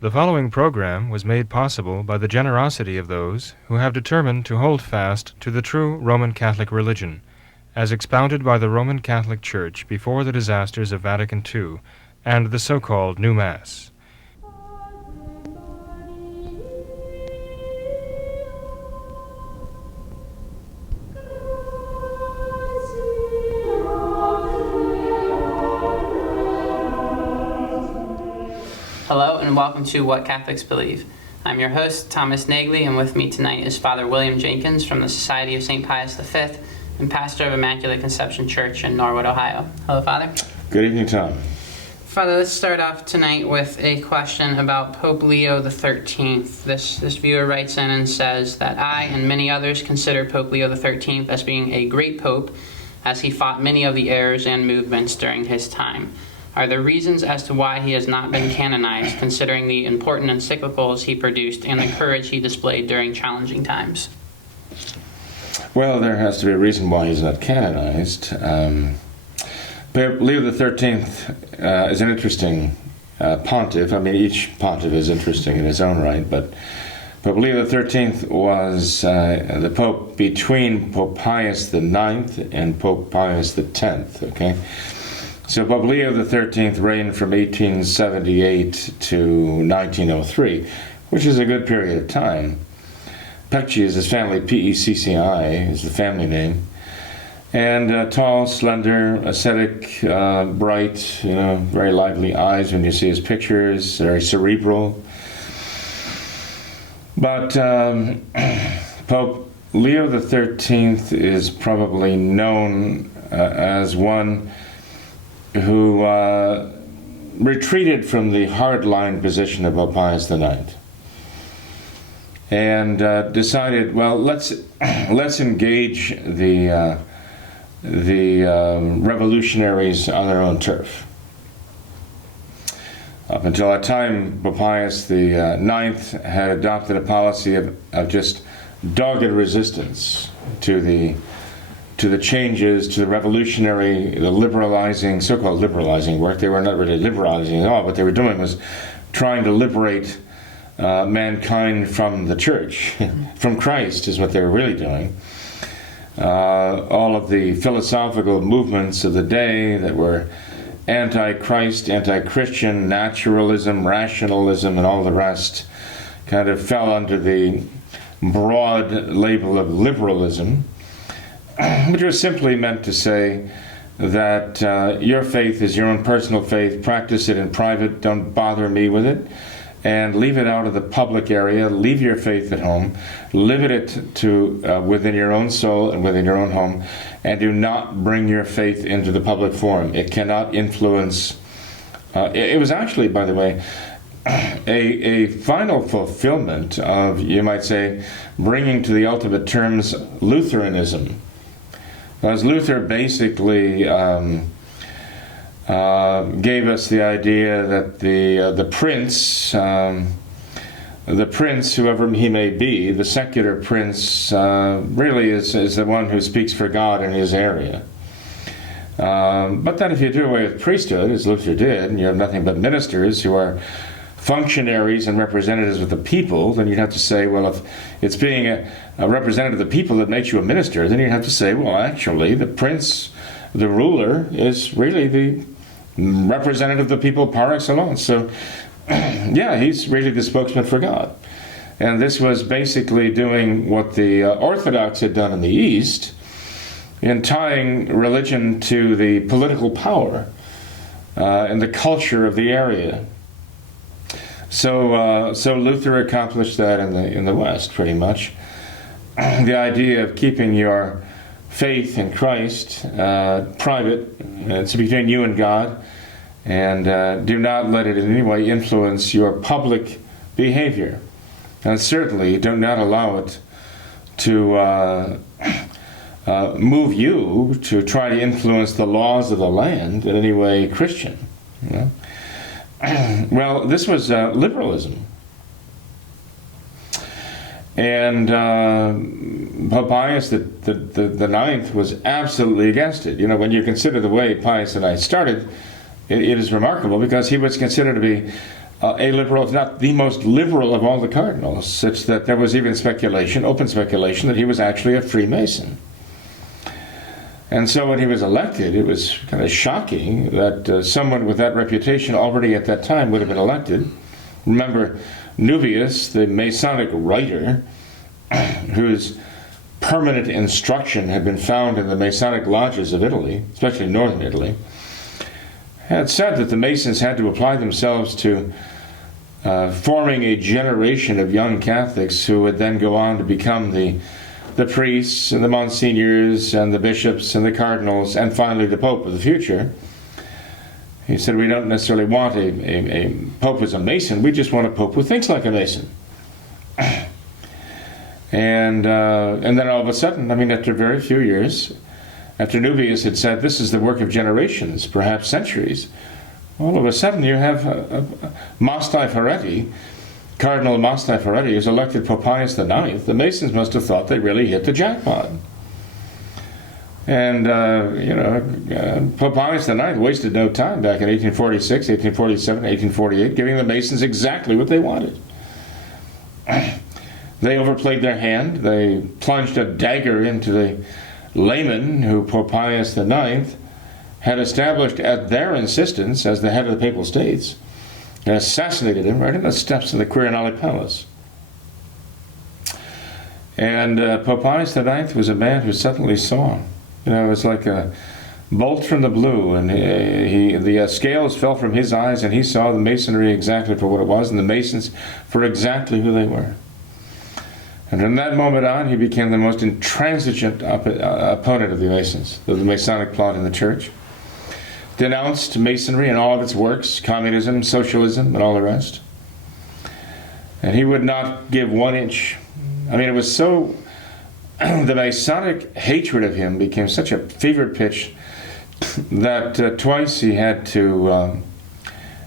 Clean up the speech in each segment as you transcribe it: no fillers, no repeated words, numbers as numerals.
The following program was made possible by the generosity of those who have determined to hold fast to the true Roman Catholic religion, as expounded by the Roman Catholic Church before the disasters of Vatican II and the so-called New Mass. Hello and welcome to What Catholics Believe. I'm your host, Thomas Nagley, and with me tonight is Father William Jenkins from the Society of St. Pius V and pastor of Immaculate Conception Church in Norwood, Ohio. Hello, Father. Good evening, Tom. Father, let's start off tonight with a question about Pope Leo XIII. This viewer writes in and says that I and many others consider Pope Leo XIII as being a great pope, as he fought many of the errors and movements during his time. Are there reasons as to why he has not been canonized, considering the important encyclicals he produced and the courage he displayed during challenging times? Well, there has to be a reason why he's not canonized. Pope Leo XIII is an interesting pontiff. I mean, each pontiff is interesting in his own right, but Pope Leo XIII was the pope between Pope Pius IX and Pope Pius X, okay? So Pope Leo XIII reigned from 1878 to 1903, which is a good period of time. Pecci is his family, P-E-C-C-I is the family name. And tall, slender, ascetic, bright, very lively eyes when you see his pictures, very cerebral. But Pope Leo XIII is probably known as one who retreated from the hard-line position of Pope Pius IX and decided, well, let's engage the revolutionaries on their own turf. Up until that time, Pope Pius IX had adopted a policy of just dogged resistance to the changes, to the revolutionary, the liberalizing, so-called liberalizing work. They were not really liberalizing at all. What they were doing was trying to liberate mankind from the church, from Christ is what they were really doing. All of the philosophical movements of the day that were anti-Christ, anti-Christian, naturalism, rationalism, and all the rest kind of fell under the broad label of liberalism, which was simply meant to say that your faith is your own personal faith, practice it in private, don't bother me with it, and leave it out of the public area, leave your faith at home, limit it to within your own soul and within your own home, and do not bring your faith into the public forum. It cannot influence. It was actually, by the way, a final fulfillment of, you might say, bringing to the ultimate terms Lutheranism. As Luther basically gave us the idea that the prince, whoever he may be, the secular prince, really is the one who speaks for God in his area. But then if you do away with priesthood, as Luther did, and you have nothing but ministers who are functionaries and representatives of the people, then you'd have to say, well, if it's being a representative of the people that makes you a minister, then you'd have to say, well, actually, the prince, the ruler, is really the representative of the people par excellence. So, yeah, he's really the spokesman for God. And this was basically doing what the Orthodox had done in the East, in tying religion to the political power and the culture of the area. So Luther accomplished that in the West, pretty much. The idea of keeping your faith in Christ private, it's between you and God, and do not let it in any way influence your public behavior. And certainly do not allow it to move you to try to influence the laws of the land in any way Christian. You know? Well, this was liberalism. And Pope Pius the Ninth was absolutely against it. You know, when you consider the way Pius IX started, it is remarkable because he was considered to be a liberal, if not the most liberal of all the cardinals, such that there was even speculation, open speculation, that he was actually a Freemason. And so when he was elected, it was kind of shocking that someone with that reputation already at that time would have been elected. Remember, Nuvius, the Masonic writer, whose permanent instruction had been found in the Masonic lodges of Italy, especially northern Italy, had said that the Masons had to apply themselves to forming a generation of young Catholics who would then go on to become the priests and the monsignors and the bishops and the cardinals and finally the Pope of the future. He said, we don't necessarily want a Pope as a Mason, we just want a Pope who thinks like a Mason. And then all of a sudden, I mean, after very few years, after Nuvius had said, this is the work of generations, perhaps centuries, all of a sudden you have Mastai Ferretti, Cardinal Mastai Ferretti, who's elected Pope Pius IX. The Masons must have thought they really hit the jackpot. And, Pope Pius IX wasted no time back in 1846, 1847, 1848, giving the Masons exactly what they wanted. They overplayed their hand. They plunged a dagger into the layman who Pope Pius IX had established at their insistence as the head of the Papal States, and assassinated him right in the steps of the Quirinale Palace. And Pope Pius IX was a man who suddenly saw. It was like a bolt from the blue, and the scales fell from his eyes, and he saw the Masonry exactly for what it was, and the Masons for exactly who they were. And from that moment on, he became the most intransigent opponent of the Masons, of the Masonic plot in the Church. Denounced Masonry and all of its works, communism, socialism, and all the rest. And he would not give 1 inch. I mean, it was so... the Masonic hatred of him became such a fever pitch that twice he had to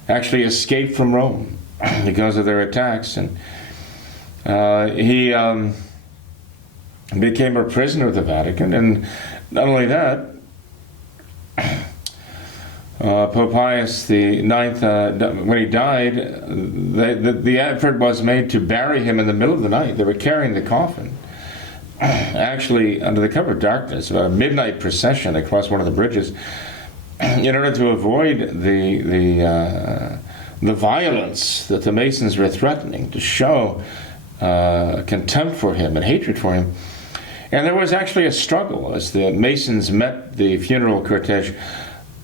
actually escape from Rome because of their attacks. And he became a prisoner of the Vatican. And not only that, Pope Pius IX, when he died, the effort was made to bury him in the middle of the night. They were carrying the coffin, actually under the cover of darkness, about a midnight procession across one of the bridges, in order to avoid the violence that the Masons were threatening, to show contempt for him and hatred for him. And there was actually a struggle as the Masons met the funeral cortege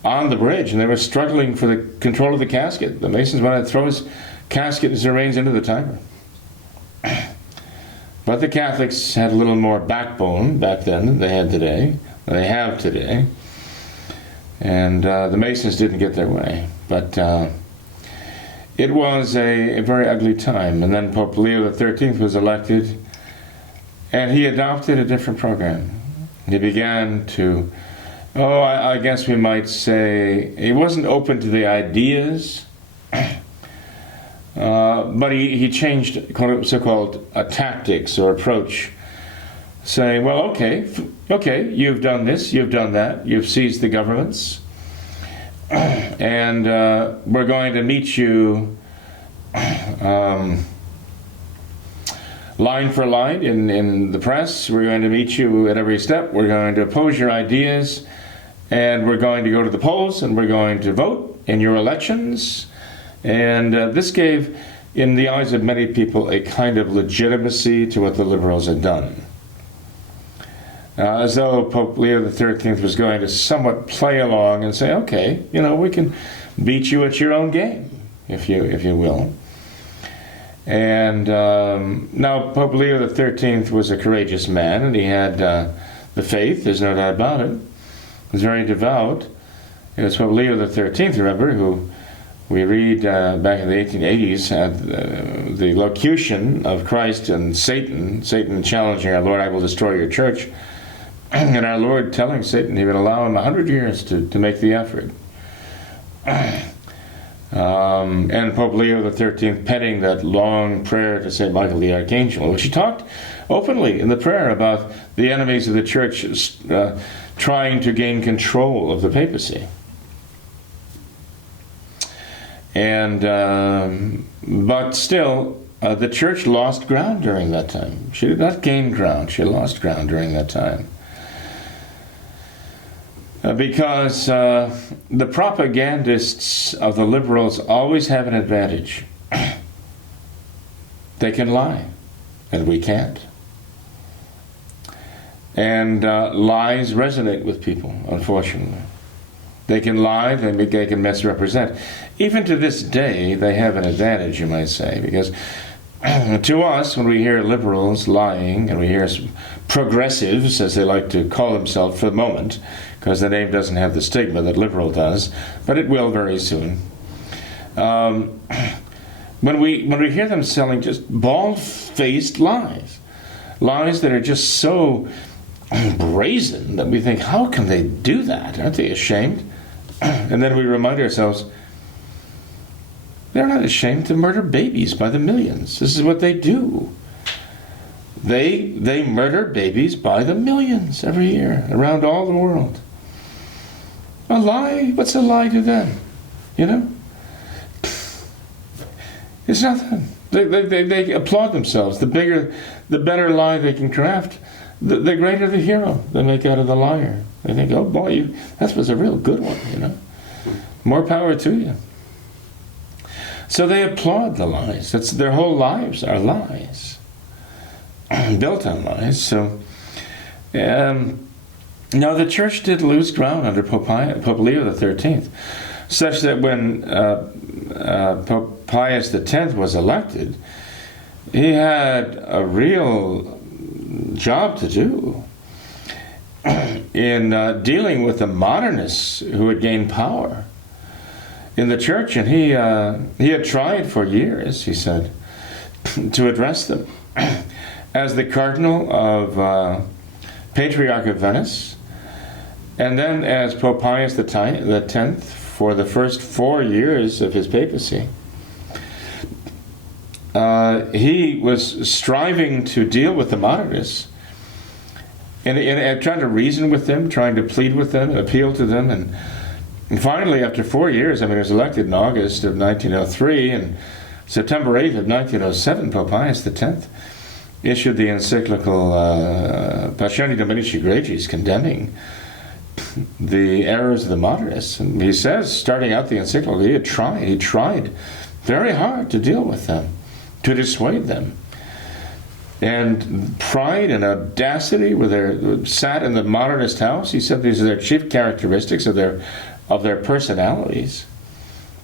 on the bridge, and they were struggling for the control of the casket. The Masons wanted to throw his casket and his remains into the Tiber. But the Catholics had a little more backbone back then than they had today, than they have today. And the Masons didn't get their way. But it was a very ugly time. And then Pope Leo XIII was elected, and he adopted a different program. He began to... I guess we might say he wasn't open to the ideas, but he changed so-called tactics or approach, saying, well, okay, you've done this, you've done that, you've seized the governments, and we're going to meet you line for line in the press. We're going to meet you at every step. We're going to oppose your ideas, and we're going to go to the polls, and we're going to vote in your elections. And this gave, in the eyes of many people, a kind of legitimacy to what the liberals had done. As though Pope Leo XIII was going to somewhat play along and say, okay, we can beat you at your own game, if you will. And now Pope Leo XIII was a courageous man, and he had the faith, there's no doubt about it. He was very devout. It was Pope Leo XIII, remember, who we read back in the 1880s had the locution of Christ and Satan challenging our Lord, I will destroy your church, and our Lord telling Satan he would allow him 100 years to make the effort. And Pope Leo XIII penning that long prayer to St. Michael the Archangel, which he talked openly in the prayer about the enemies of the church trying to gain control of the papacy. But still, the church lost ground during that time. She did not gain ground. She lost ground during that time. Because the propagandists of the liberals always have an advantage. They can lie, and we can't. And lies resonate with people, unfortunately. They can lie, they can misrepresent. Even to this day, they have an advantage, you might say, because to us, when we hear liberals lying, and we hear progressives, as they like to call themselves for the moment, because the name doesn't have the stigma that liberal does, but it will very soon. When we hear them selling just bald-faced lies that are just so brazen that we think, how can they do that? Aren't they ashamed? And then we remind ourselves, they're not ashamed to murder babies by the millions. This is what they do. They murder babies by the millions every year around all the world. A lie? What's a lie to them? You know? It's nothing. They applaud themselves. The better lie they can craft, the greater the hero they make out of the liar. They think, oh boy, that was a real good one, you know. More power to you. So they applaud the lies. Their whole lives are lies, built on lies. So now the church did lose ground under Pope Leo XIII, such that when Pope Pius X was elected, he had a real job to do in dealing with the modernists who had gained power in the church. And he had tried for years, he said, to address them. As the Cardinal of Patriarch of Venice, and then as Pope Pius X for the first 4 years of his papacy, he was striving to deal with the modernists and trying to reason with them, trying to plead with them, appeal to them. And finally, after 4 years, he was elected in August of 1903, and September 8th of 1907, Pope Pius X issued the encyclical Passioni Dominici Gregis, condemning the errors of the modernists. And he says, starting out the encyclical, he tried very hard to deal with them, to dissuade them. And pride and audacity sat in the modernist house. He said these are their chief characteristics of their personalities.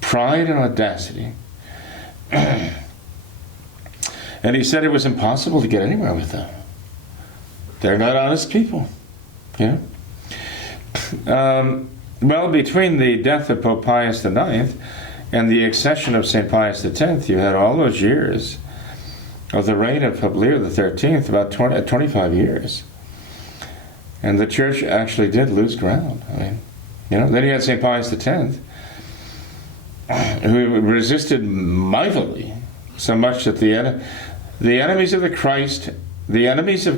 Pride and audacity. And he said it was impossible to get anywhere with them. They're not honest people. You know? Well, between the death of Pope Pius IX and the accession of St. Pius X, you had all those years of the reign of Pope Leo XIII, about 25 years. And the church actually did lose ground. Then you had St. Pius X, who resisted mightily, so much that the enemies of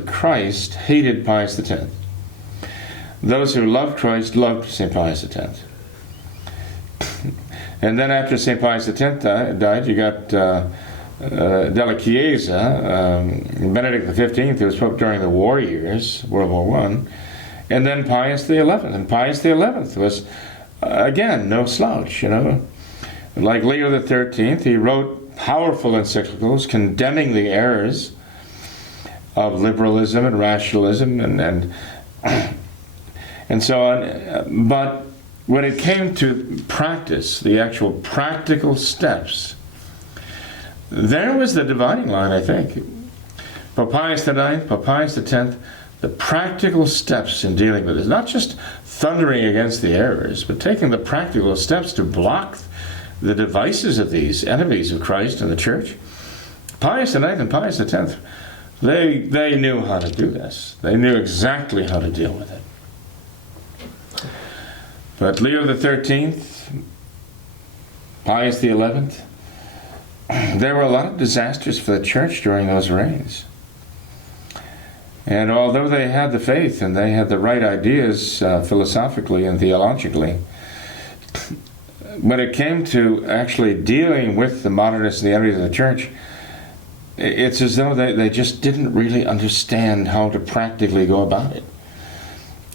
Christ hated Pius X. Those who loved Christ loved St. Pius X. And then after St. Pius X died, you got Della Chiesa, Benedict XV, who was Pope during the war years, World War I, and then Pius XI. And Pius XI was, again, no slouch, you know. Like Leo XIII, he wrote powerful encyclicals condemning the errors of liberalism and rationalism and so on. But when it came to practice, the actual practical steps, there was the dividing line, I think. Pope Pius IX, Pope Pius X, the practical steps in dealing with this, not just thundering against the errors, but taking the practical steps to block the devices of these enemies of Christ and the Church. Pius IX and Pius X, they knew how to do this. They knew exactly how to deal with it. But Leo XIII, Pius XI, there were a lot of disasters for the church during those reigns. And although they had the faith and they had the right ideas philosophically and theologically, when it came to actually dealing with the modernists and the enemies of the church, it's as though they just didn't really understand how to practically go about it.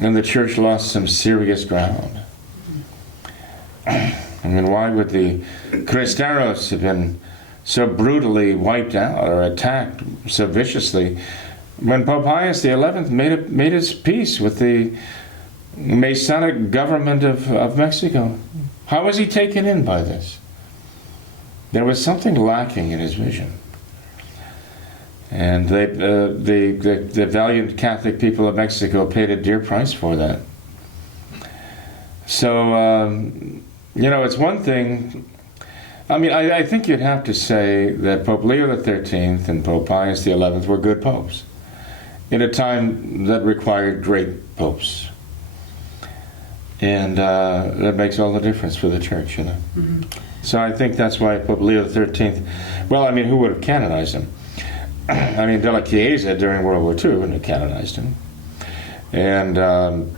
And the church lost some serious ground. I mean, why would the Cristeros have been so brutally wiped out or attacked so viciously when Pope Pius XI made his peace with the Masonic government of Mexico? How was he taken in by this? There was something lacking in his vision. And the valiant Catholic people of Mexico paid a dear price for that. So, it's one thing. I mean, I think you'd have to say that Pope Leo XIII and Pope Pius XI were good popes in a time that required great popes. And that makes all the difference for the church, Mm-hmm. So I think that's why Pope Leo XIII, well, I mean, who would have canonized him? I mean, De La Chiesa during World War II wouldn't have canonized him. And, the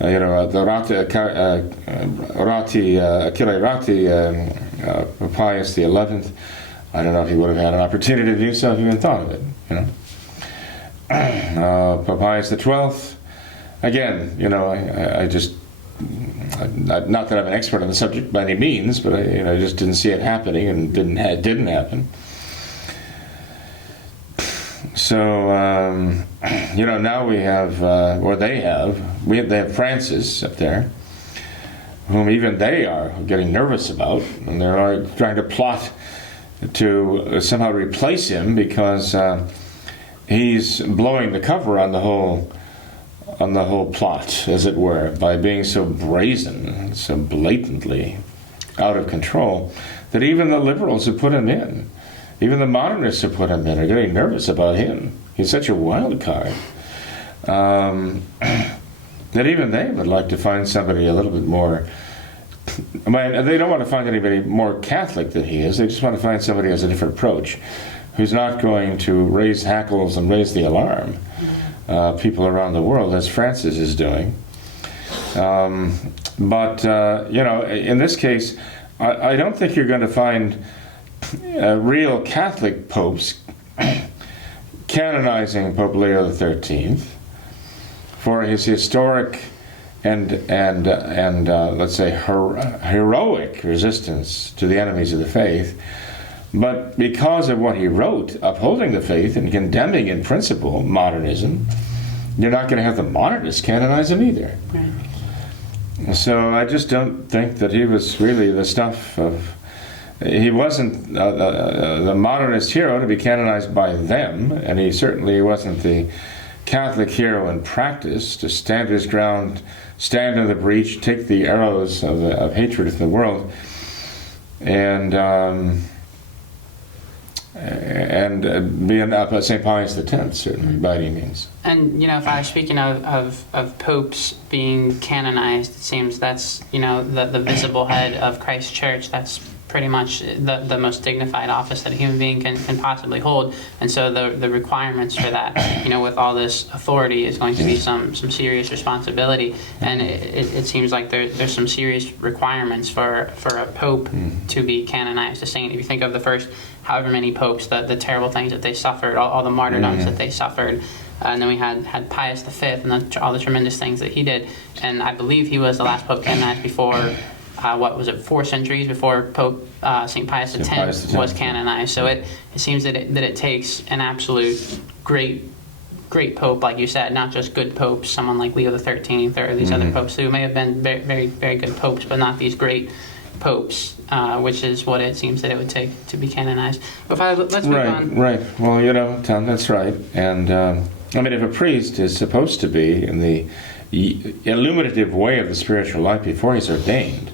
Achille Ratti, Pius XI, I don't know if he would have had an opportunity to do so if he even thought of it, Pope Pius XII, again, I just, not that I'm an expert on the subject by any means, but I just didn't see it happening, and it didn't happen. So, now we have, or they have Francis up there, whom even they are getting nervous about, and they're trying to plot to somehow replace him because he's blowing the cover on the whole plot, as it were, by being so brazen, so blatantly out of control, that even the liberals who put him in, even the modernists who put him in, are getting nervous about him. He's such a wild card that even they would like to find somebody a little bit more. I mean, they don't want to find anybody more Catholic than he is. They just want to find somebody who has a different approach, who's not going to raise hackles and raise the alarm. People around the world, as Francis is doing. But in this case, I don't think you're going to find real Catholic popes canonizing Pope Leo XIII for his historic and let's say heroic resistance to the enemies of the faith, but because of what he wrote upholding the faith and condemning in principle modernism, you're not going to have the modernists canonize him either. Right. So I just don't think that he was really the stuff of. He wasn't the modernist hero to be canonized by them, and he certainly wasn't the Catholic hero in practice to stand his ground, stand in the breach, take the arrows of hatred of the world, and be an St. Pius X, certainly, by any means. And, if I was speaking of popes being canonized, it seems that's, the visible head of Christ's church. That's pretty much the most dignified office that a human being can possibly hold. And so the requirements for that, with all this authority, is going to be some serious responsibility. And it seems like there's some serious requirements for a pope to be canonized, a saint. If you think of the first however many popes, the terrible things that they suffered, all the martyrdoms that they suffered. And then we had Pius V and all the tremendous things that he did. And I believe he was the last pope canonized before, 4 centuries before Pope St. Pius X was canonized. So it seems that it takes an absolute great pope, like you said, not just good popes, someone like Leo XIII or these other popes who may have been very, very, very good popes, but not these great popes, which is what it seems that it would take to be canonized. But let's move on. Right. Well, Tom, that's right. And if a priest is supposed to be in the illuminative way of the spiritual life before he's ordained,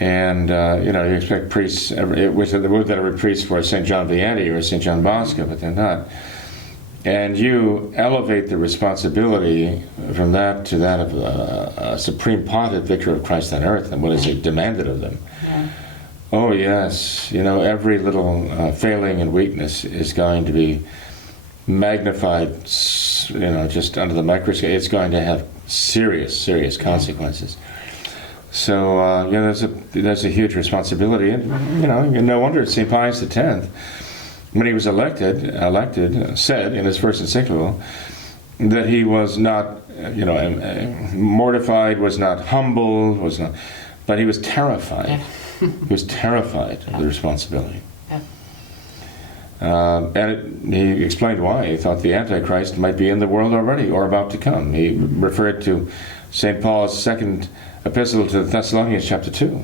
and you expect priests, that are priests for St. John Vianney or St. John Bosco, but they're not. And you elevate the responsibility from that to that of a supreme pontiff, vicar of Christ on earth, and what is it demanded of them? Yeah. Oh yes, every little failing and weakness is going to be magnified, just under the microscope. It's going to have serious consequences. So there's a huge responsibility, and no wonder St. Pius X, when he was elected, said in his first encyclical that he was not, mortified, was not humble, but he was terrified. Yeah. He was terrified of the responsibility. He explained why. He thought the Antichrist might be in the world already or about to come. He referred to St. Paul's second epistle to the Thessalonians, chapter 2,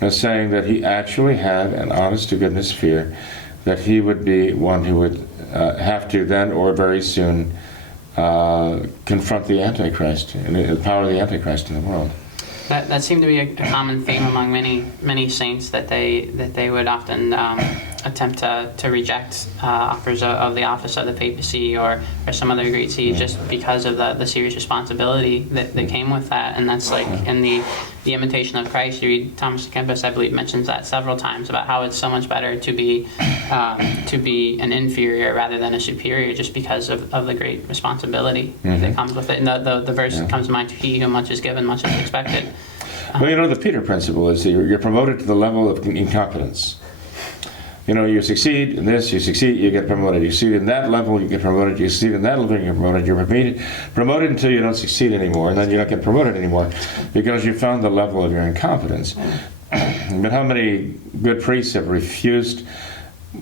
as saying that he actually had an honest-to-goodness fear that he would be one who would have to then or very soon confront the Antichrist and the power of the Antichrist in the world. That seemed to be a common theme among many saints, that they would often attempt to reject offers of the office of the papacy or some other great see, just because of the serious responsibility that came with that. And that's like in the Imitation of Christ. You read Thomas à Kempis, I believe, mentions that several times about how it's so much better to be an inferior rather than a superior, just because of the great responsibility that comes with it. And the verse that comes to mind: "He who much is given, much is expected." Well, the Peter principle is that you're promoted to the level of incompetence. You succeed in this, you succeed, you get promoted. You succeed in that level, you get promoted. You succeed in that level, you get promoted. You're promoted until you don't succeed anymore, and then you don't get promoted anymore because you found the level of your incompetence. But how many good priests have refused,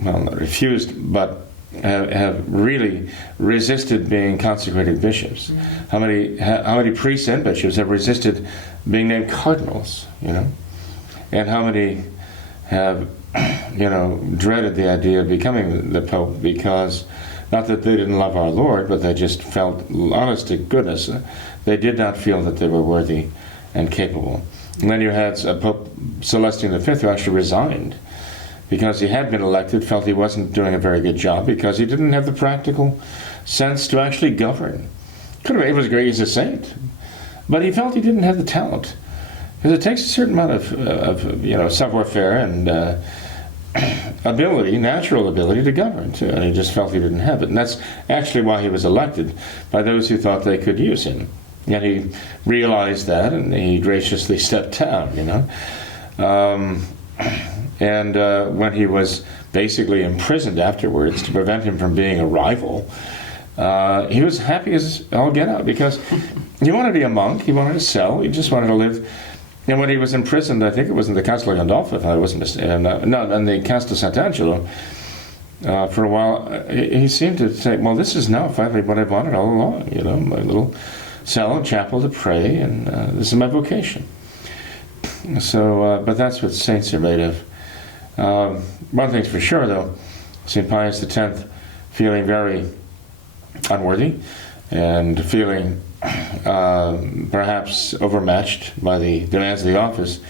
well, not refused, but have really resisted being consecrated bishops? How many priests and bishops have resisted being named cardinals? And how many have dreaded the idea of becoming the Pope, because not that they didn't love our Lord, but they just felt, honest to goodness, they did not feel that they were worthy and capable. And then you had Pope Celestine V, who actually resigned because he had been elected, felt he wasn't doing a very good job because he didn't have the practical sense to actually govern. He was great, he's a saint, but he felt he didn't have the talent. Because it takes a certain amount of savoir-faire and ability, natural ability to govern too, and he just felt he didn't have it. And that's actually why he was elected, by those who thought they could use him. And he realized that, and he graciously stepped down. When he was basically imprisoned afterwards to prevent him from being a rival, he was happy as all get out, because he wanted to be a monk, he wanted to sell, he just wanted to live. And when he was imprisoned, I think it was in the Castle of Gandolfo, if I wasn't mistaken, in the Castle Sant'Angelo, for a while, he seemed to say, well, this is now finally what I've wanted all along, my little cell and chapel to pray, and this is my vocation. So, but that's what saints are made of. One thing's for sure, though, St. Pius X, feeling very unworthy and feeling perhaps overmatched by the demands of the office,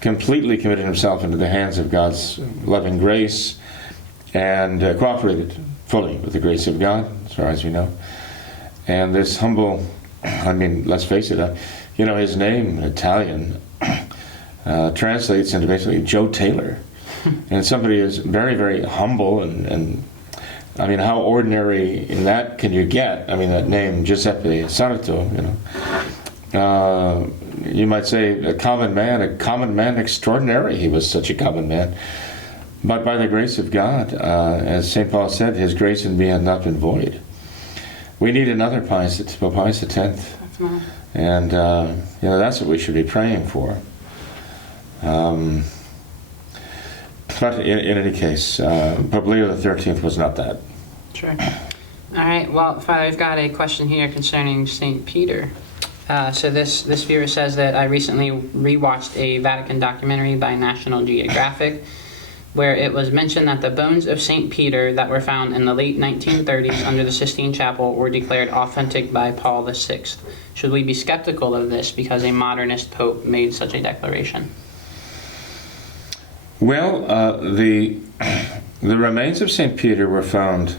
completely committed himself into the hands of God's loving grace and cooperated fully with the grace of God, as far as we know. And this humble, let's face it, his name in Italian translates into basically Joe Taylor. And somebody is very, very humble and how ordinary in that can you get? That name, Giuseppe Sarto, you might say a common man extraordinary. He was such a common man. But by the grace of God, as St. Paul said, his grace in me had not been void. We need another Pius X. And, that's what we should be praying for. But in any case, Pope Leo XIII was not that. Sure. All right. Well, Father, I've got a question here concerning St. Peter. So this viewer says that I recently rewatched a Vatican documentary by National Geographic, where it was mentioned that the bones of St. Peter that were found in the late 1930s under the Sistine Chapel were declared authentic by Paul VI. Should we be skeptical of this because a modernist pope made such a declaration? Well, the remains of St. Peter were found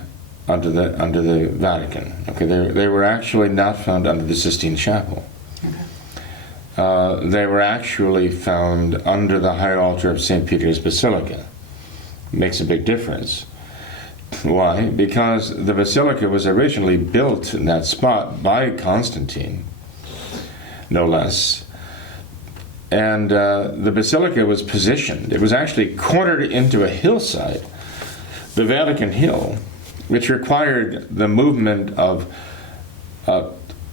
under the Vatican. Okay, they were actually not found under the Sistine Chapel. Okay. They were actually found under the high altar of St. Peter's Basilica. Makes a big difference. Why? Because the basilica was originally built in that spot by Constantine, no less. the basilica was positioned. It was actually cornered into a hillside, the Vatican Hill, which required the movement of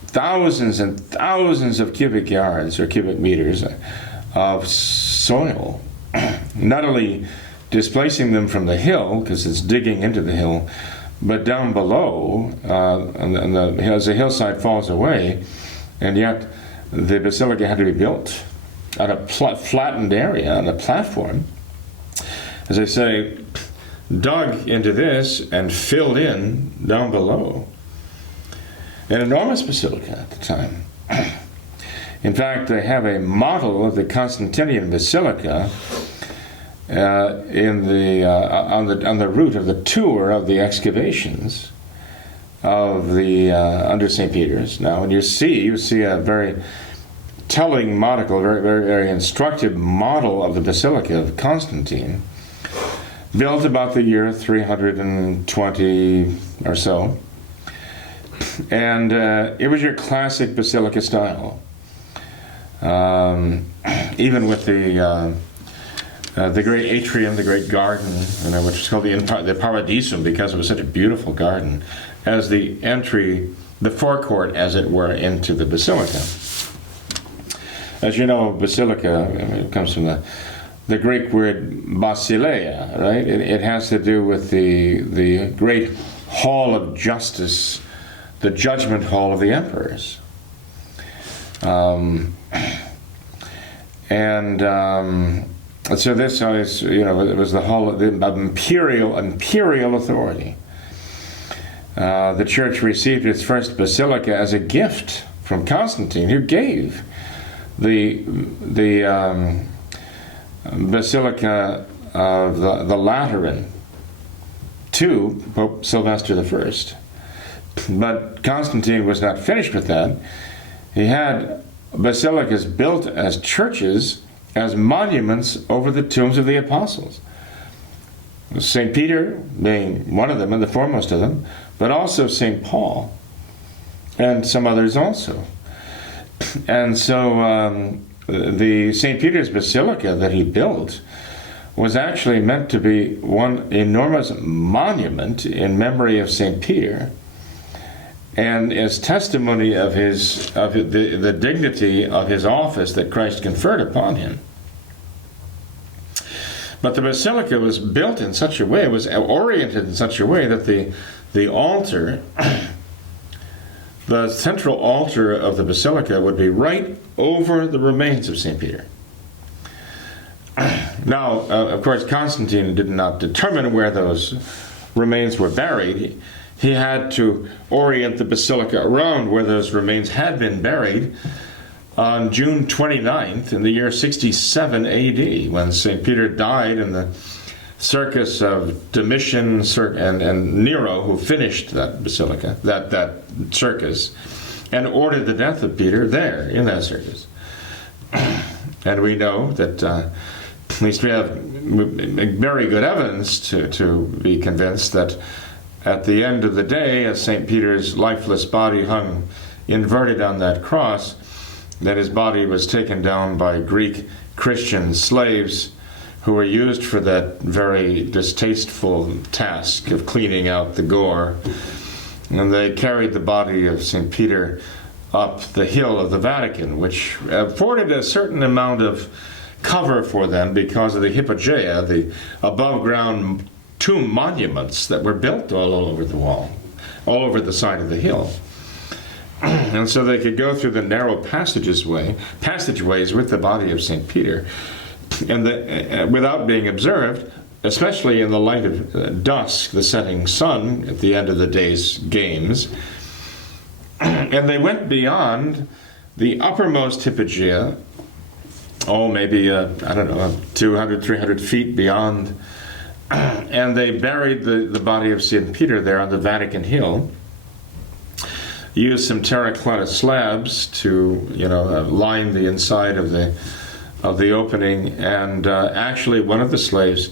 thousands and thousands of cubic yards or cubic meters of soil, not only displacing them from the hill, because it's digging into the hill, but down below, as the hillside falls away, and yet the basilica had to be built on a flattened area, on a platform, as I say, dug into this and filled in down below. An enormous basilica at the time. In fact, they have a model of the Constantinian basilica on the route of the tour of the excavations of the under St. Peter's. Now, when you see a very telling model, very instructive model of the Basilica of Constantine, built about the year 320 or so, and it was your classic basilica style, even with the great atrium, the great garden, which is called the Paradisum, because it was such a beautiful garden, as the entry, the forecourt, as it were, into the basilica. As you know, basilica, it comes from the Greek word basileia, right? It has to do with the great hall of justice, the judgment hall of the emperors. So this is, it was the hall of imperial authority. The church received its first basilica as a gift from Constantine, who gave the basilica of the Lateran to Pope Sylvester I. But Constantine was not finished with that. He had basilicas built as churches, as monuments over the tombs of the apostles. St. Peter being one of them and the foremost of them, but also St. Paul and some others also. And so the St. Peter's Basilica that he built was actually meant to be one enormous monument in memory of St. Peter, and as testimony of the dignity of his office that Christ conferred upon him. But the basilica was built in such a way, it was oriented in such a way that the altar, the central altar of the basilica, would be right over the remains of St. Peter. Now, of course, Constantine did not determine where those remains were buried. He had to orient the basilica around where those remains had been buried on June 29th in the year 67 AD, when St. Peter died in the circus of Domitian and Nero, who finished that basilica, that circus, and ordered the death of Peter there in that circus. And we know that, at least we have very good evidence to be convinced that at the end of the day, as St. Peter's lifeless body hung inverted on that cross, that his body was taken down by Greek Christian slaves who were used for that very distasteful task of cleaning out the gore. And they carried the body of St. Peter up the hill of the Vatican, which afforded a certain amount of cover for them because of the hypogea, the above-ground tomb monuments that were built all over the wall, all over the side of the hill. And so they could go through the narrow passageways with the body of St. Peter, and without being observed, especially in the light of dusk, the setting sun at the end of the day's games. And they went beyond the uppermost hypogea, maybe, 200, 300 feet beyond, and they buried the body of St. Peter there on the Vatican Hill, used some terracotta slabs to, line the inside of the opening, and actually one of the slaves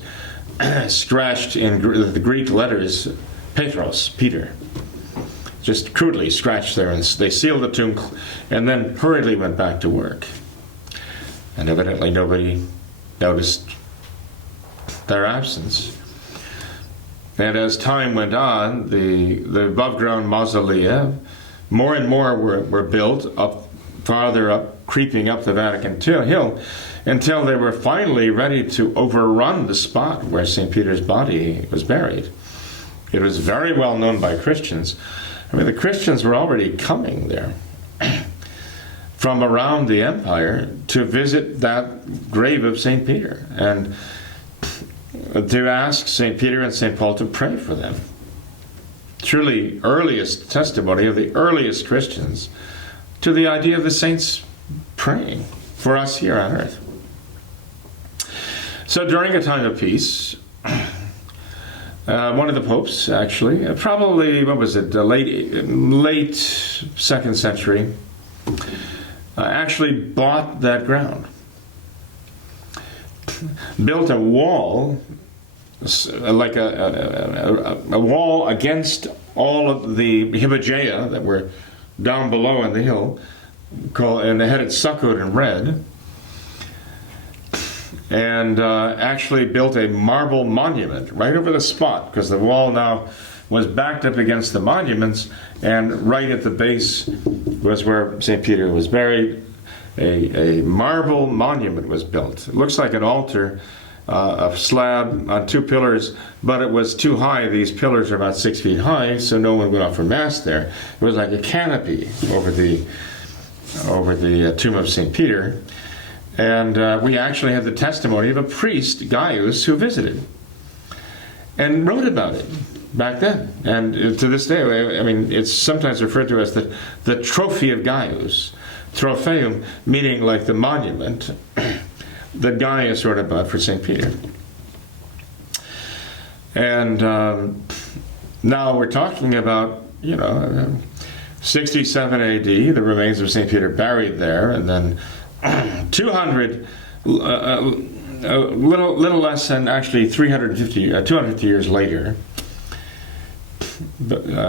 scratched in the Greek letters Petros, Peter, just crudely scratched there, and they sealed the tomb and then hurriedly went back to work. and evidently nobody noticed their absence. And as time went on, the above-ground mausolea, more and more were built up, farther up, creeping up the Vatican Hill, until they were finally ready to overrun the spot where St. Peter's body was buried. It was very well known by Christians. I mean, the Christians were already coming there from around the empire to visit that grave of St. Peter and to ask St. Peter and St. Paul to pray for them. Truly earliest testimony of the earliest Christians to the idea of the saints praying for us here on earth. So during a time of peace, one of the popes, actually, probably, what was it, late 2nd century, actually bought that ground. Built a wall, like a wall against all of the hypogea that were down below in the hill, and they had it stuccoed in red, and actually built a marble monument right over the spot, because the wall now was backed up against the monuments, and right at the base was where St. Peter was buried. A marble monument was built. It looks like an altar, a slab on 2 pillars, but it was too high. These pillars are about 6 feet high, so no one would offer Mass there. It was like a canopy over the tomb of St. Peter. And we actually have the testimony of a priest, Gaius, who visited and wrote about it back then. And to this day, I mean, it's sometimes referred to as the trophy of Gaius. Tropheum, meaning like the monument that Gaius wrote about for St. Peter. And now we're talking about, 67 AD, the remains of St. Peter buried there, and then 200, little less than actually 250 years later,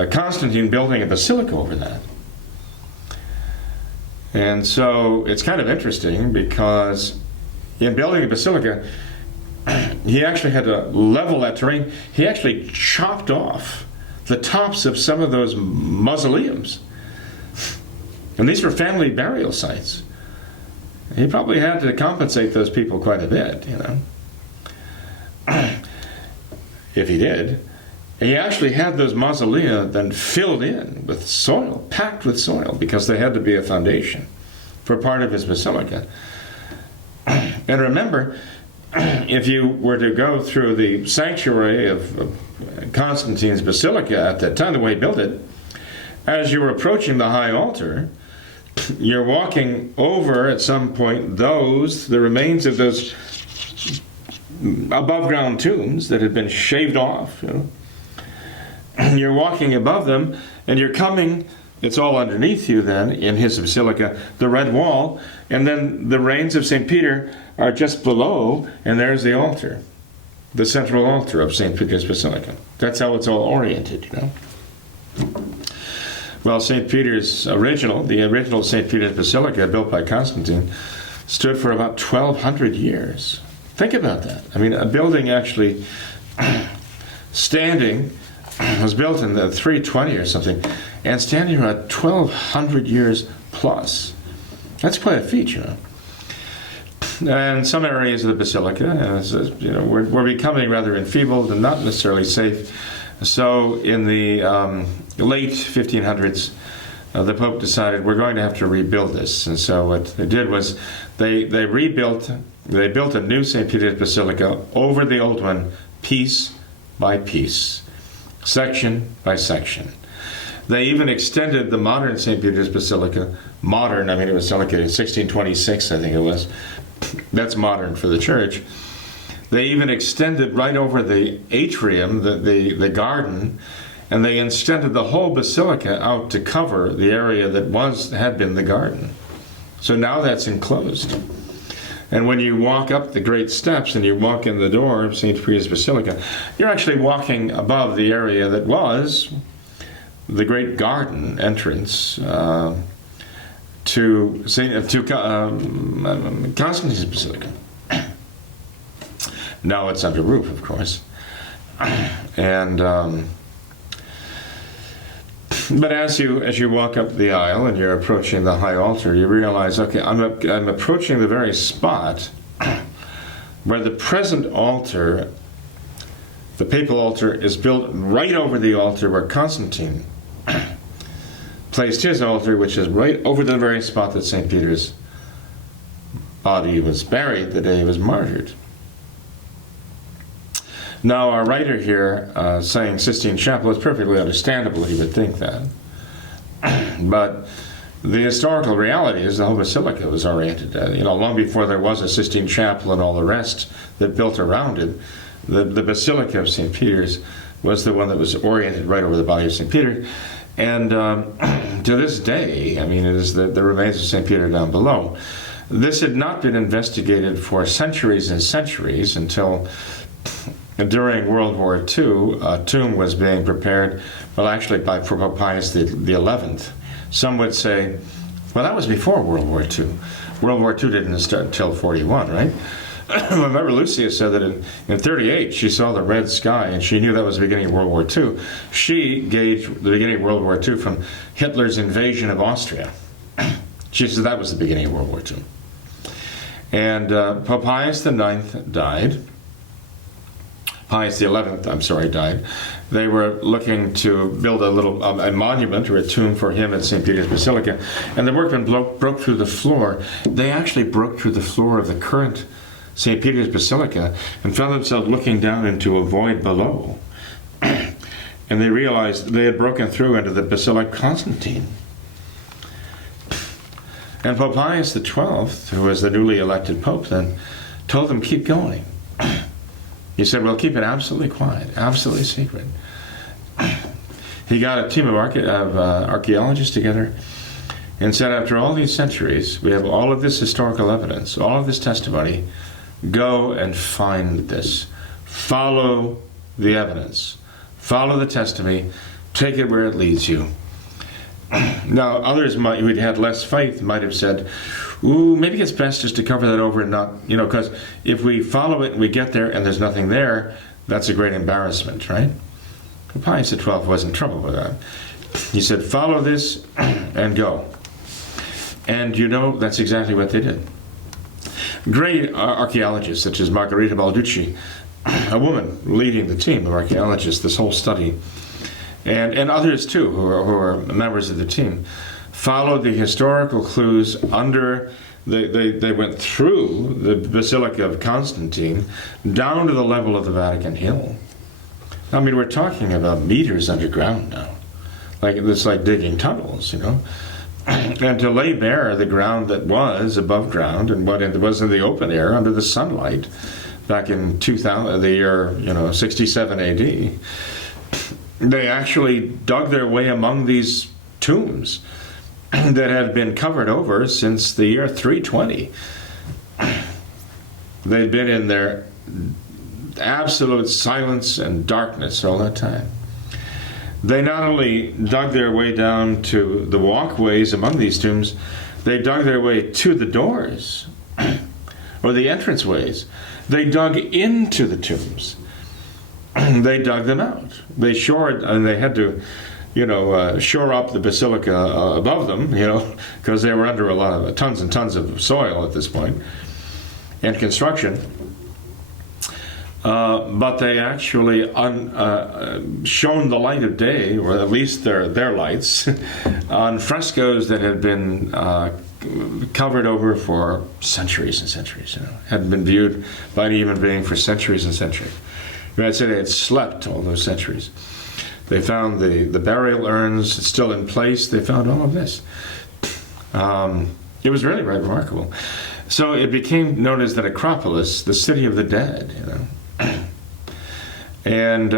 Constantine building a basilica over that. And so it's kind of interesting because in building a basilica, he actually had to level that terrain. He actually chopped off the tops of some of those mausoleums. And these were family burial sites. He probably had to compensate those people quite a bit, if he did. He actually had those mausolea then filled in with soil, packed with soil, because they had to be a foundation for part of his basilica. And remember, if you were to go through the sanctuary of Constantine's basilica at that time, the way he built it, as you were approaching the high altar, you're walking over at some point the remains of those above ground tombs that had been shaved off, You're walking above them, and you're coming, it's all underneath you then, in his basilica, the red wall, and then the remains of St. Peter are just below, and there's the altar, the central altar of St. Peter's Basilica. That's how it's all oriented, Well, St. Peter's the original St. Peter's Basilica, built by Constantine, stood for about 1,200 years. Think about that. I mean, a building actually standing was built in the 320 or something, and standing about 1,200 years plus. That's quite a feat, And some areas of the basilica, we're becoming rather enfeebled and not necessarily safe. So in the late 1500s, the Pope decided we're going to have to rebuild this. And so what they did was they built a new St. Peter's Basilica over the old one, piece by piece, section by section. They even extended the modern St. Peter's Basilica, it was dedicated in 1626, I think it was. That's modern for the church. They even extended right over the atrium, the garden, and they extended the whole basilica out to cover the area that had been the garden. So now that's enclosed. And when you walk up the great steps and you walk in the door of St. Peter's Basilica, you're actually walking above the area that was the great garden entrance Constantine's Basilica. Now it's under roof, of course. And but as you walk up the aisle and you're approaching the high altar, you realize, okay, I'm approaching the very spot where the present altar, the papal altar, is built right over the altar where Constantine placed his altar, which is right over the very spot that St. Peter's body was buried the day he was martyred. Now, our writer here saying Sistine Chapel is perfectly understandable, he would think that. But the historical reality is the whole basilica was oriented, long before there was a Sistine Chapel and all the rest that built around it. The Basilica of St. Peter's was the one that was oriented right over the body of St. Peter. And to this day, it is the remains of St. Peter down below. This had not been investigated for centuries and centuries until during World War II, a tomb was being prepared, for Pope Pius XI. Some would say, well, that was before World War II. World War II didn't start until 41, right? Remember, Lucia said that in 38, she saw the red sky, and she knew that was the beginning of World War II. She gauged the beginning of World War II from Hitler's invasion of Austria. She said that was the beginning of World War II. And Pope Pius IX died. Pius XI, died. They were looking to build a monument or a tomb for him at St. Peter's Basilica, and the workmen broke through the floor. They actually broke through the floor of the current St. Peter's Basilica and found themselves looking down into a void below. And they realized they had broken through into the Basilica of Constantine. And Pope Pius XII, who was the newly elected Pope then, told them, keep going. He said, well, keep it absolutely quiet, absolutely secret. He got a team of archaeologists together and said, after all these centuries, we have all of this historical evidence, all of this testimony, go and find this. Follow the evidence. Follow the testimony. Take it where it leads you. Now, others who'd had less faith might have said, ooh, maybe it's best just to cover that over and not, because if we follow it and we get there and there's nothing there, that's a great embarrassment, right? But Pius XII wasn't in trouble with that. He said, follow this and go. And that's exactly what they did. Great archaeologists such as Margherita Balducci, a woman leading the team of archaeologists, this whole study, and others too who are members of the team, followed the historical clues they went through the Basilica of Constantine down to the level of the Vatican Hill. We're talking about meters underground now. It's like digging tunnels, And to lay bare the ground that was above ground and what it was in the open air under the sunlight back in 2000, the year 67 AD, they actually dug their way among these tombs that had been covered over since the year 320. They'd been in their absolute silence and darkness all that time. They not only dug their way down to the walkways among these tombs, they dug their way to the doors or the entranceways. They dug into the tombs. They dug them out. They had to, shore up the basilica above them, because they were under a lot of tons and tons of soil at this point and construction. But they actually shone the light of day, or at least their lights, on frescoes that had been covered over for centuries and centuries. Hadn't been viewed by any human being for centuries and centuries. I'd say they had slept all those centuries. They found the burial urns still in place. They found all of this. It was really very remarkable. So it became known as the necropolis, the city of the dead. And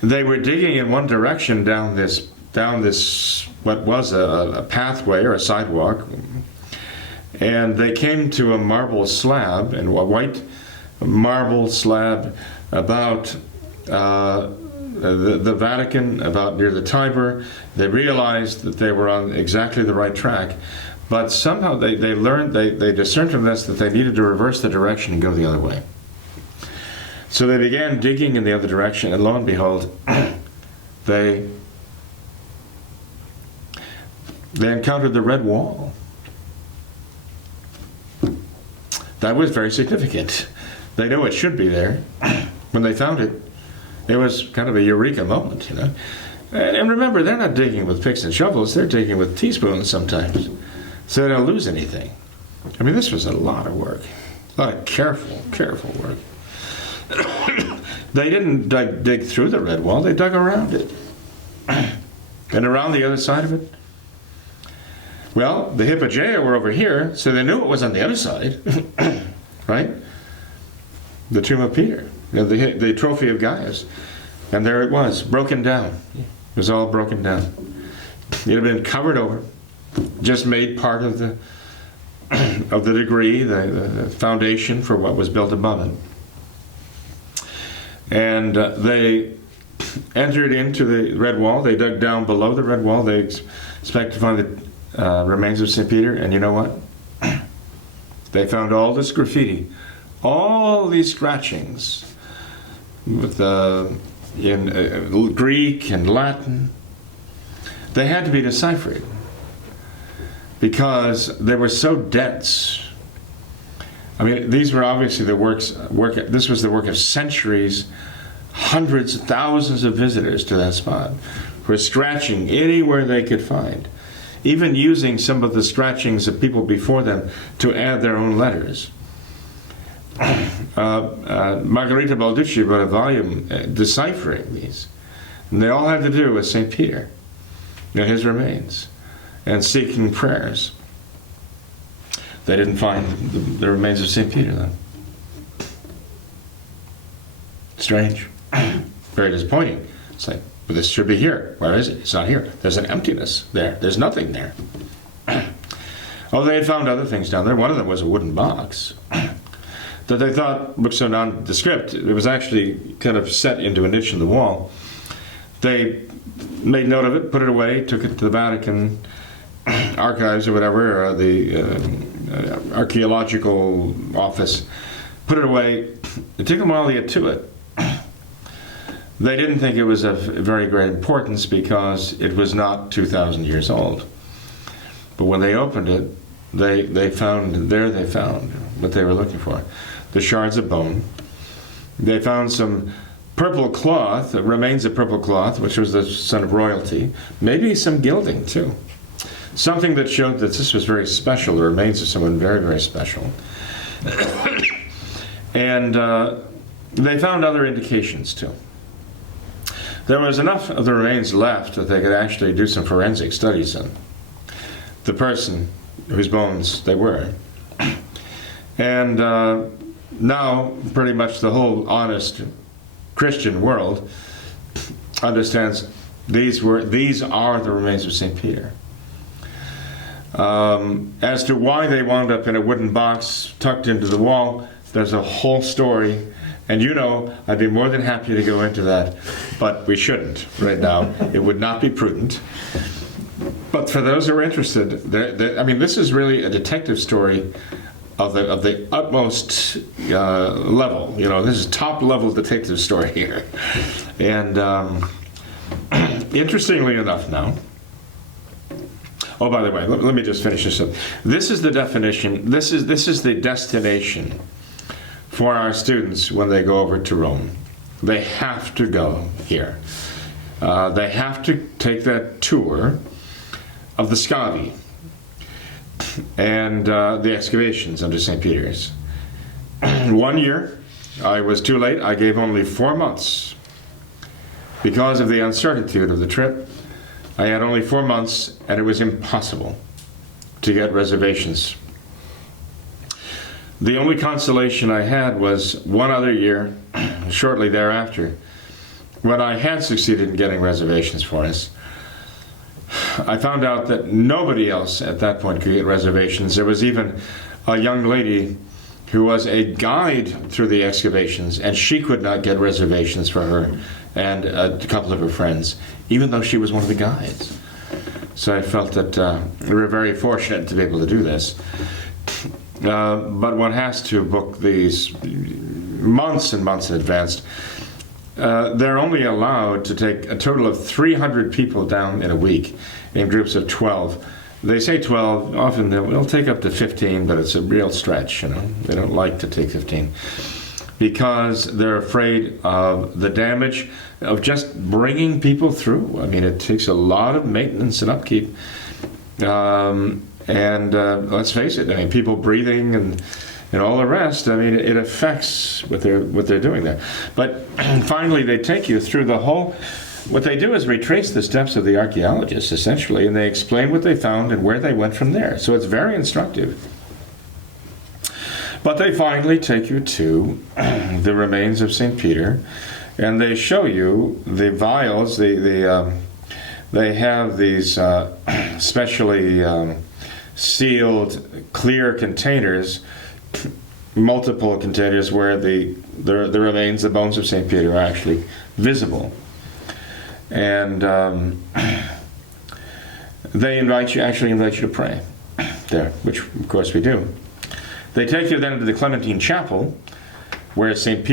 they were digging in one direction down this what was a pathway or a sidewalk, and they came to a marble slab, and a white marble slab about the Vatican, about near the Tiber. They realized that they were on exactly the right track, but somehow they learned, they discerned from this that they needed to reverse the direction and go the other way. So they began digging in the other direction, and lo and behold, they encountered the red wall. That was very significant. They knew it should be there. When they found it, it was kind of a eureka moment, you know. And remember, they're not digging with picks and shovels, they're digging with teaspoons sometimes, so they don't lose anything. I mean, this was a lot of work, a lot of careful work. They didn't dig through the red wall, they dug around it. And around the other side of it, well, the hypogea were over here, so they knew it was on the other side, right? The tomb of Peter, you know, the trophy of Gaius. And there it was, broken down. It was all broken down. It had been covered over, just made part of the degree, the foundation for what was built above it. And they entered into the red wall. They dug down below the red wall. They expected to find the remains of St. Peter. And you know what? They found all this graffiti, all these scratchings with in Greek and Latin. They had to be deciphered because they were so dense. I mean, these were obviously this was the work of centuries, hundreds, thousands of visitors to that spot who were scratching anywhere they could find, even using some of the scratchings of people before them to add their own letters. Margherita Balducci wrote a volume deciphering these, and they all had to do with St. Peter, you know, his remains, and seeking prayers. They didn't find the remains of St. Peter, though. Strange. Very disappointing. It's like, well, this should be here. Where is it? It's not here. There's an emptiness there. There's nothing there. Oh, they had found other things down there. One of them was a wooden box that they thought looked so nondescript. It was actually kind of set into a niche in the wall. They made note of it, put it away, took it to the Vatican archives or whatever, or the archaeological office, put it away. It took them a while to get to it. They didn't think it was of very great importance because it was not 2,000 years old. But when they opened it, they found what they were looking for. The shards of bone. They found some purple cloth, remains of purple cloth, which was the sign of royalty. Maybe some gilding too. Something that showed that this was very special, the remains of someone very, very special. And they found other indications too. There was enough of the remains left that they could actually do some forensic studies on the person whose bones they were. And now pretty much the whole honest Christian world understands these are the remains of St. Peter. As to why they wound up in a wooden box tucked into the wall, there's a whole story, and you know I'd be more than happy to go into that, but we shouldn't right now. It would not be prudent. But for those who are interested, I mean, this is really a detective story of the utmost level. You know, this is top level detective story here. And interestingly enough now, oh, by the way, let me just finish this up. This is the definition, this is the destination for our students when they go over to Rome. They have to go here. They have to take that tour of the Scavi and the excavations under St. Peter's. 1 year, I was too late. I gave only 4 months. Because of the uncertainty of the trip, I had only 4 months, and it was impossible to get reservations. The only consolation I had was 1 other year, shortly thereafter, when I had succeeded in getting reservations for us. I found out that nobody else at that point could get reservations. There was even a young lady who was a guide through the excavations, and she could not get reservations for her and a couple of her friends, even though she was one of the guides. So I felt that we were very fortunate to be able to do this. But one has to book these months and months in advance. They're only allowed to take a total of 300 people down in a week in groups of 12. They say 12, often they'll take up to 15, but it's a real stretch, you know. They don't like to take 15 because they're afraid of the damage of just bringing people through. I mean, it takes a lot of maintenance and upkeep. Let's face it, I mean, people breathing and all the rest, I mean, it affects what they're doing there. But finally, they take you through the whole. What they do is retrace the steps of the archaeologists, essentially, and they explain what they found and where they went from there. So it's very instructive. But they finally take you to the remains of St. Peter, and they show you the vials. They have these specially sealed, clear containers, multiple containers where the remains, the bones of St. Peter, are actually visible. And they actually invite you to pray there, which of course we do. They take you then to the Clementine Chapel, where St.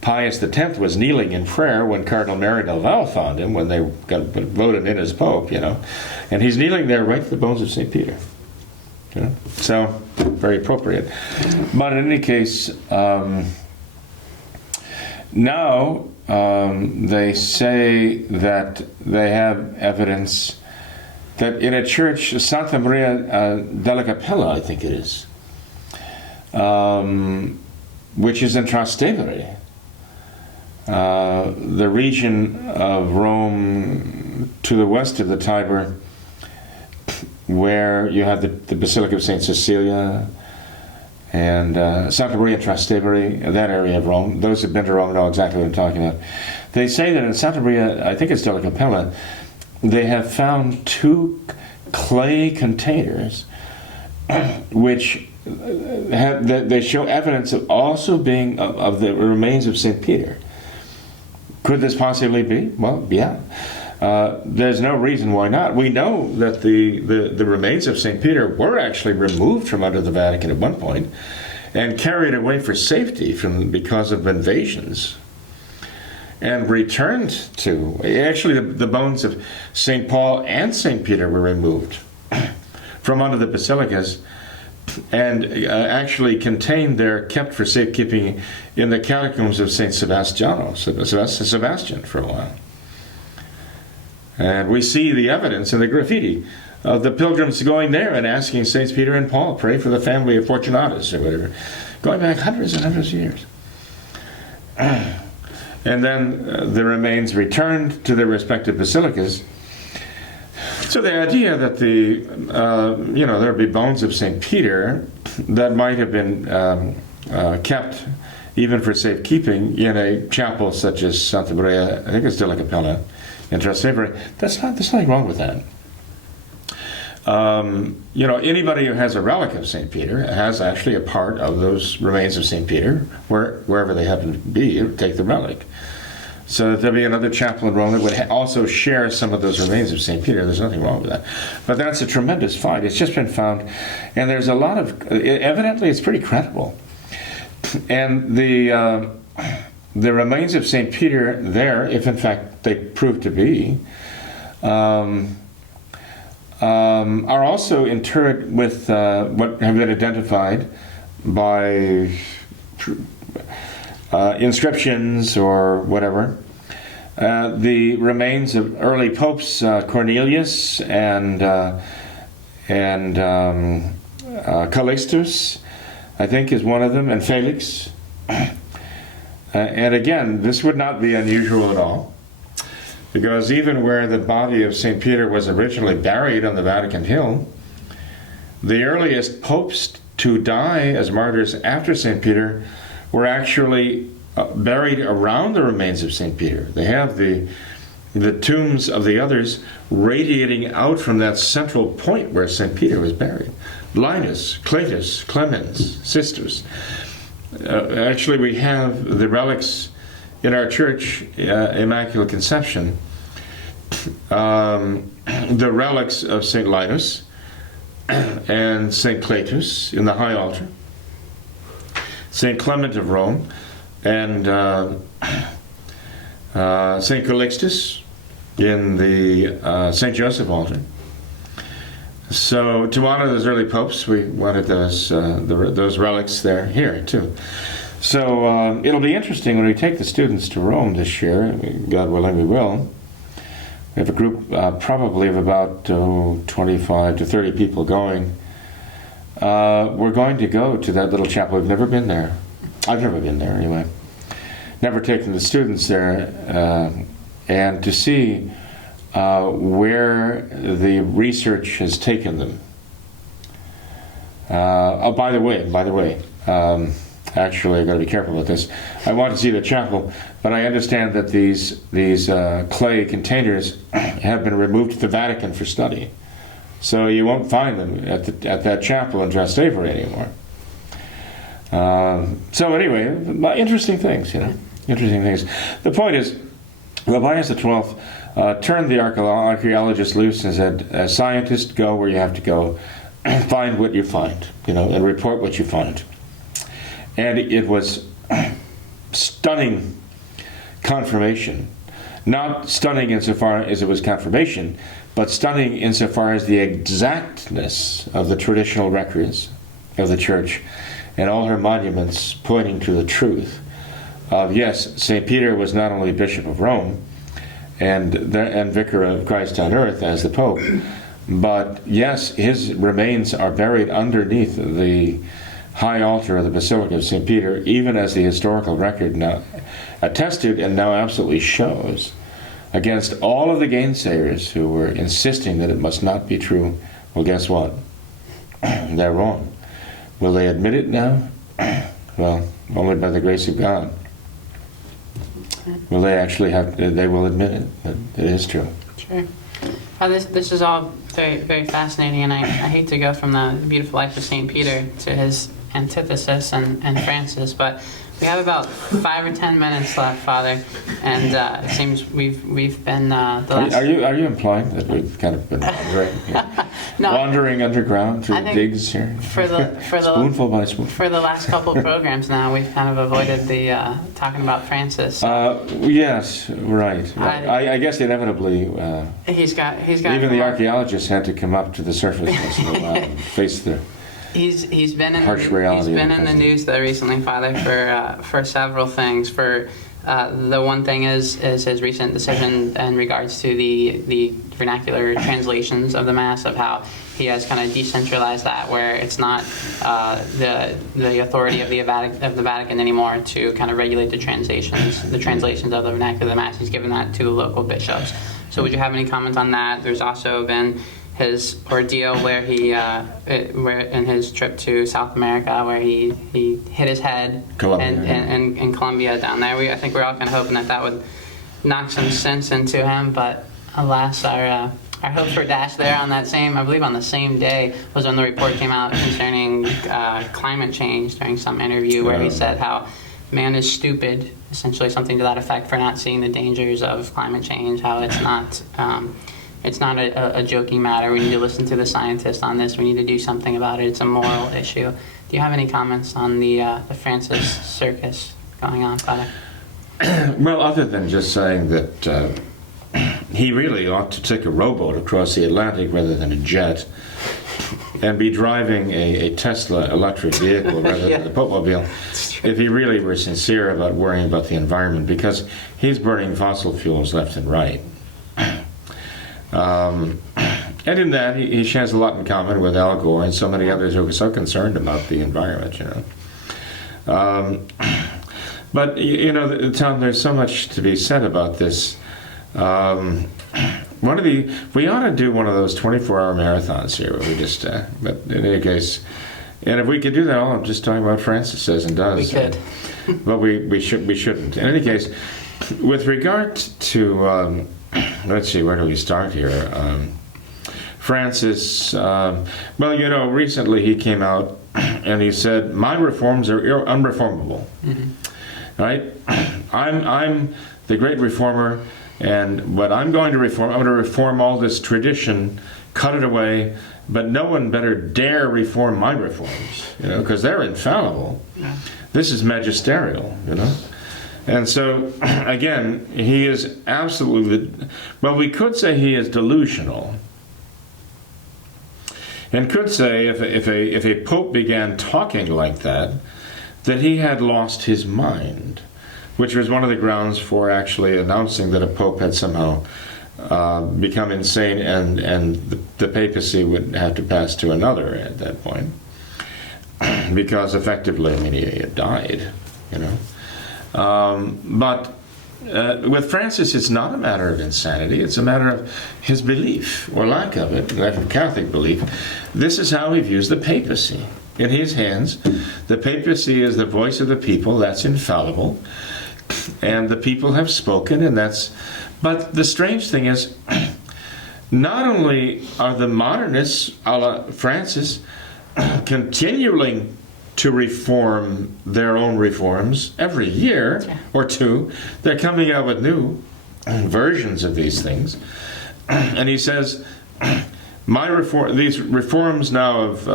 Pius X was kneeling in prayer when Cardinal Mary del Val found him, when they got voted in as Pope, you know. And he's kneeling there right to the bones of St. Peter. You know? So, very appropriate. But in any case, now they say that they have evidence that in a church, Santa Maria della Capella, I think it is, which is in Trastevere, the region of Rome to the west of the Tiber, where you have the Basilica of St. Cecilia and Santa Maria Trastevere, that area of Rome. Those who've been to Rome know exactly what I'm talking about. They say that in Santa Maria, I think it's della Capella, they have found 2 clay containers which they show evidence of also being of the remains of St. Peter. Could this possibly be? Well, yeah. There's no reason why not. We know that the remains of St. Peter were actually removed from under the Vatican at one point and carried away for safety because of invasions and returned to. Actually, the bones of St. Paul and St. Peter were removed from under the basilicas and actually contained there, kept for safekeeping in the catacombs of St. Sebastian for a while. And we see the evidence in the graffiti of the pilgrims going there and asking Saints Peter and Paul, pray for the family of Fortunatus or whatever, going back hundreds and hundreds of years. And then the remains returned to their respective basilicas. So the idea that there would be bones of St. Peter that might have been kept even for safekeeping in a chapel such as Santa Maria, I think it's della Capella, in Trastevere, there's nothing wrong with that. Anybody who has a relic of St. Peter has actually a part of those remains of St. Peter, wherever they happen to be, take the relic. So there'll be another chapel in Rome that would also share some of those remains of St. Peter. There's nothing wrong with that. But that's a tremendous find. It's just been found, and there's a lot of, evidently it's pretty credible. And the remains of St. Peter there, if in fact they prove to be, are also interred with what have been identified by inscriptions or whatever. The remains of early popes Cornelius and Calixtus, I think, is one of them, and Felix. And again, this would not be unusual at all, because even where the body of St. Peter was originally buried on the Vatican Hill, the earliest popes to die as martyrs after St. Peter were actually buried around the remains of St. Peter. They have the tombs of the others radiating out from that central point where St. Peter was buried. Linus, Cletus, Clemens, sisters. Actually, we have the relics in our church, Immaculate Conception, the relics of St. Linus and St. Cletus in the high altar, St. Clement of Rome, and St. Calixtus in the St. Joseph altar. So to honor those early popes, we wanted those relics there here too. So it'll be interesting when we take the students to Rome this year. God willing, we will. We have a group probably of about 25 to 30 people going. We're going to go to that little chapel. We've never been there. I've never been there anyway. Never taken the students there, and to see where the research has taken them. Oh, by the way, actually, I've got to be careful with this. I want to see the chapel, but I understand that these clay containers have been removed to the Vatican for study, so you won't find them at that chapel in Trastevere anymore. So anyway, interesting things, interesting things. The point is, Pius XII turned the archaeologist loose and said, "Scientists, go where you have to go, find what you find, and report what you find." And it was stunning confirmation. Not stunning insofar as it was confirmation, but stunning insofar as the exactness of the traditional records of the Church and all her monuments pointing to the truth of, yes, St. Peter was not only Bishop of Rome and Vicar of Christ on earth as the Pope, but yes, his remains are buried underneath the high altar of the Basilica of St. Peter, even as the historical record now attested and now absolutely shows, against all of the gainsayers who were insisting that it must not be true. Well, guess what? They're wrong. Will they admit it now? Well, only by the grace of God. Will they actually they will admit it, that it is true. Sure. This is all very, very fascinating, and I hate to go from the beautiful life of St. Peter to his antithesis and Francis, but we have about 5 or 10 minutes left, Father, and it seems we've been the last... Are you implying that we've kind of been wandering underground through digs here? For the spoonful by spoonful. For the last couple of programs now, we've kind of avoided the talking about Francis. Yes, right. I guess inevitably he's got even the archaeologists had to come up to the surface once in a while and face the He's been in harsh reality. He's been in the news though recently, Father, for several things. For the one thing is his recent decision in regards to the vernacular translations of the Mass, of how he has kind of decentralized that, where it's not the authority of the Vatican anymore to kind of regulate the translations of the vernacular of the Mass. He's given that to the local bishops. So would you have any comments on that? There's also been his ordeal where where in his trip to South America, where he hit his head in Colombia down there. I think we're all kind of hoping that would knock some sense into him, but alas, our hopes were dashed there on that I believe on the same day was when the report came out concerning climate change during some interview where he said how man is stupid, essentially something to that effect, for not seeing the dangers of climate change, how it's not a joking matter. We need to listen to the scientists on this. We need to do something about it. It's a moral issue. Do you have any comments on the Francis circus going on, Father? Well, other than just saying that he really ought to take a rowboat across the Atlantic rather than a jet, and be driving a Tesla electric vehicle rather than the Popemobile, if he really were sincere about worrying about the environment, because he's burning fossil fuels left and right. And in that, he shares a lot in common with Al Gore and so many others who are so concerned about the environment, But, Tom, there's so much to be said about this. We ought to do one of those 24-hour marathons here where we just, but in any case, and if we could do that, all I'm just talking about Francis says and does. We could. But we shouldn't. In any case, with regard to, let's see, where do we start here? Francis, recently he came out and he said, my reforms are unreformable. Right? I'm the great reformer, and what I'm going to reform, I'm going to reform all this tradition, cut it away, but no one better dare reform my reforms, because they're infallible. Yeah. This is magisterial, And so, again, he is absolutely, well, we could say he is delusional. And could say, if a pope began talking like that he had lost his mind, which was one of the grounds for actually announcing that a pope had somehow become insane, and the papacy would have to pass to another at that point, because effectively, he had died, But with Francis, it's not a matter of insanity. It's a matter of his belief, or lack of it, lack of Catholic belief. This is how he views the papacy. In his hands, the papacy is the voice of the people. That's infallible. And the people have spoken, and that's... But the strange thing is, not only are the modernists, a la Francis, continuing to reform their own reforms every year or two, they're coming out with new versions of these things. And he says, these reforms now of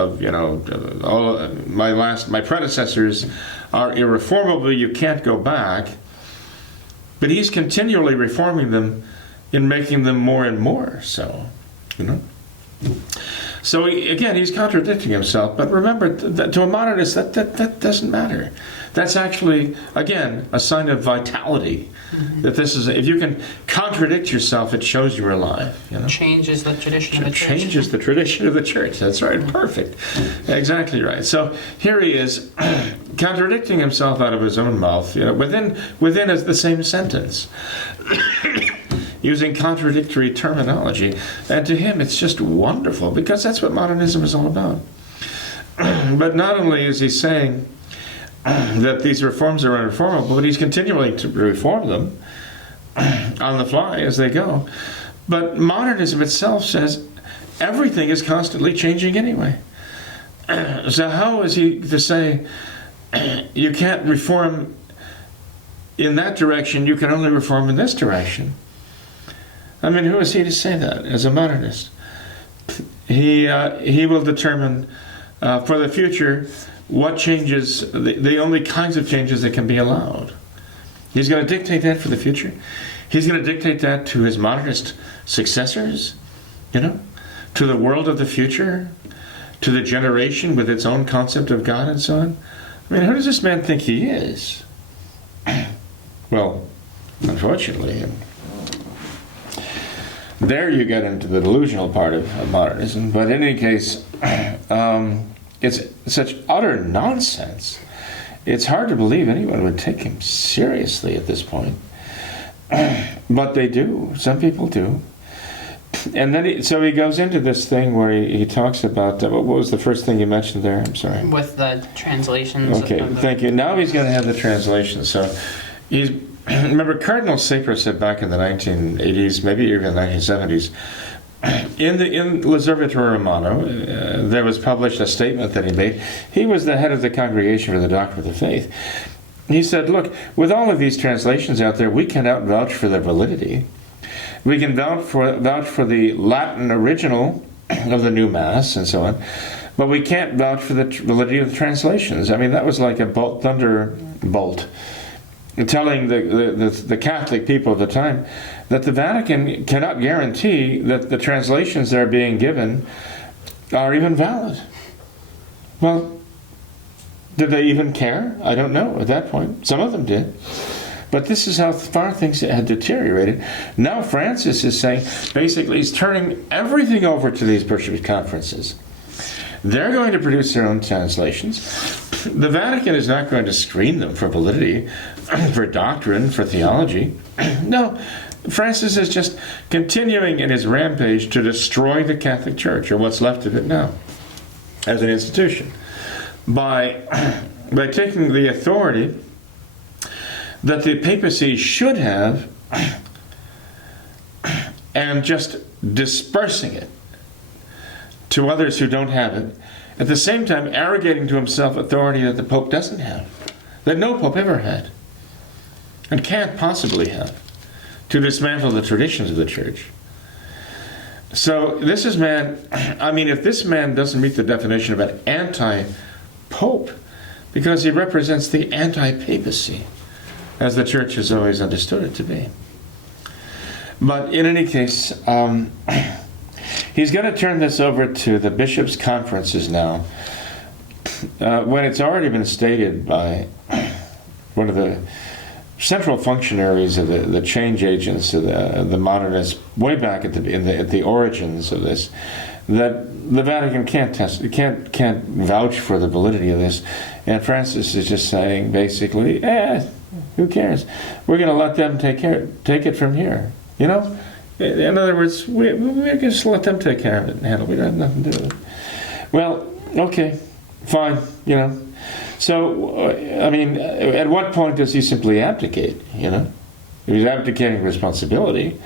all my predecessors are irreformable. You can't go back. But he's continually reforming them and making them more and more so, So he's contradicting himself. But remember, that to a modernist, that doesn't matter. That's actually, again, a sign of vitality. That this is, if you can contradict yourself, it shows you're alive. Changes the tradition of the church. Changes the tradition of the church. That's right. Perfect. Exactly right. So here he is, contradicting himself out of his own mouth. Within the same sentence. Using contradictory terminology. And to him, it's just wonderful, because that's what modernism is all about. But not only is he saying that these reforms are unreformable, but he's continuing to reform them on the fly as they go. But modernism itself says everything is constantly changing anyway. So how is he to say you can't reform in that direction, you can only reform in this direction? Who is he to say that as a modernist? He will determine for the future what changes, the only kinds of changes that can be allowed. He's going to dictate that for the future. He's going to dictate that to his modernist successors, to the world of the future, to the generation with its own concept of God and so on. Who does this man think he is? Well, unfortunately, there you get into the delusional part of modernism. But in any case, it's such utter nonsense. It's hard to believe anyone would take him seriously at this point. But they do. Some people do. And then he goes into this thing where he talks about, what was the first thing you mentioned there? I'm sorry. With the translations. Okay, thank you. Now he's going to have the translations. So remember, Cardinal Sapir said back in the 1980s, maybe even the 1970s, in L'Osservatore Romano, there was published a statement that he made. He was the head of the Congregation for the Doctrine of the Faith. He said, look, with all of these translations out there, we cannot vouch for their validity. We can vouch for the Latin original of the new Mass and so on, but we can't vouch for the validity of the translations. That was like a thunderbolt, telling the Catholic people of the time that the Vatican cannot guarantee that the translations that are being given are even valid. Well, did they even care? I don't know at that point. Some of them did. But this is how far things had deteriorated. Now Francis is saying, basically, he's turning everything over to these bishops' conferences. They're going to produce their own translations. The Vatican is not going to screen them for validity, for doctrine, for theology. No, Francis is just continuing in his rampage to destroy the Catholic Church, or what's left of it now, as an institution, by taking the authority that the papacy should have and just dispersing it to others who don't have it, at the same time arrogating to himself authority that the Pope doesn't have, that no Pope ever had, and can't possibly have, to dismantle the traditions of the Church. So this is man, I mean, if this man doesn't meet the definition of an anti-Pope, because he represents the anti-papacy, as the Church has always understood it to be. But in any case, he's going to turn this over to the bishops' conferences now, when it's already been stated by one of the central functionaries of the change agents of the modernists, way back at the origins of this, that the Vatican can't vouch for the validity of this, and Francis is just saying basically, who cares? We're going to let them take it from here. You know, in other words, we just let them take care of it and handle it. We don't have nothing to do with it. Well, okay, fine. You know. So, I mean, at what point does he simply abdicate, you know? If he's abdicating responsibility.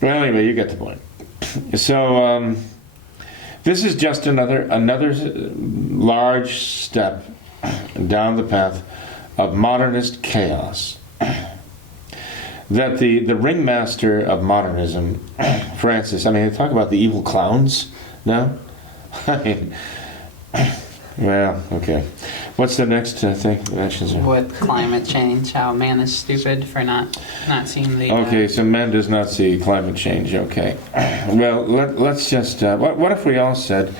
Well, anyway, you get the point. So, this is just another large step down the path of modernist chaos. That the ringmaster of modernism, Francis, I mean, they talk about the evil clowns now. I mean, well, okay. What's the next thing that mentions here? With climate change, how man is stupid for not seeing the... Okay, so man does not see climate change, okay. Well, let's just... what if we all said,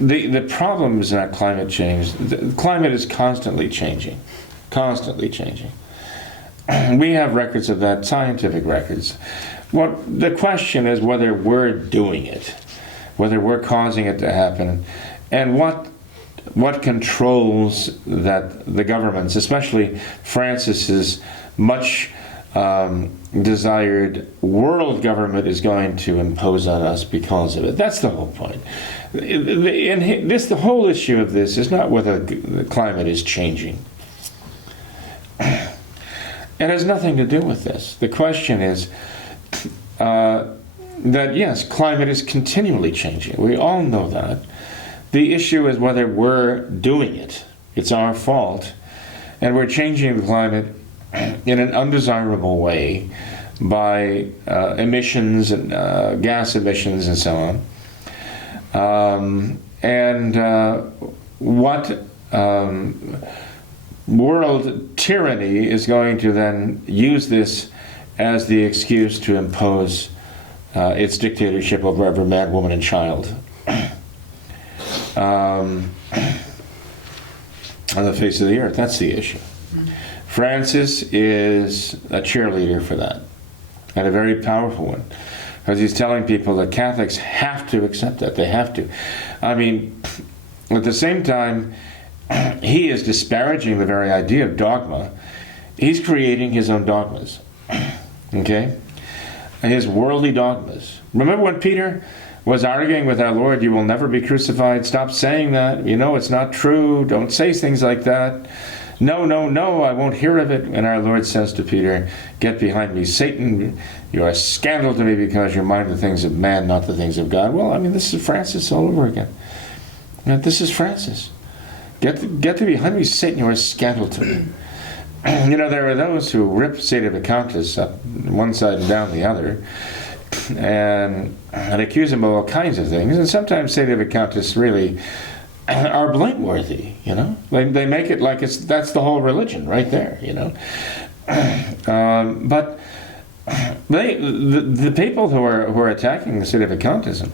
the problem is not climate change. The climate is constantly changing. Constantly changing. We have records of that, scientific records. The question is whether we're doing it, whether we're causing it to happen, and what controls that the governments, especially Francis's much desired world government, is going to impose on us because of it. That's the whole point. The whole issue of this is not whether the climate is changing. It has nothing to do with this. The question is that, yes, climate is continually changing. We all know that. The issue is whether we're doing it. It's our fault. And we're changing the climate in an undesirable way by emissions and gas emissions and so on. What world tyranny is going to then use this as the excuse to impose its dictatorship over every man, woman, and child on the face of the earth. That's the issue. Francis is a cheerleader for that, and a very powerful one, because he's telling people that Catholics have to accept that. They have to. I mean, at the same time, he is disparaging the very idea of dogma. He's creating his own dogmas. Okay? His worldly dogmas. Remember when Peter was arguing with our Lord, "You will never be crucified. Stop saying that. You know it's not true. Don't say things like that. No, no, no, I won't hear of it." And our Lord says to Peter, "Get behind me, Satan. You are a scandal to me because you mind the things of man, not the things of God." Well, I mean, this is Francis all over again. This is Francis. Get to behind me, Satan. You are a scandal to me. You know, there are those who rip St. Viscontus up one side and down the other, and accuse him of all kinds of things. And sometimes St. Viscontus really are blameworthy, you know. They make it like that's the whole religion right there, you know. But the people who are attacking the St. Viscontism,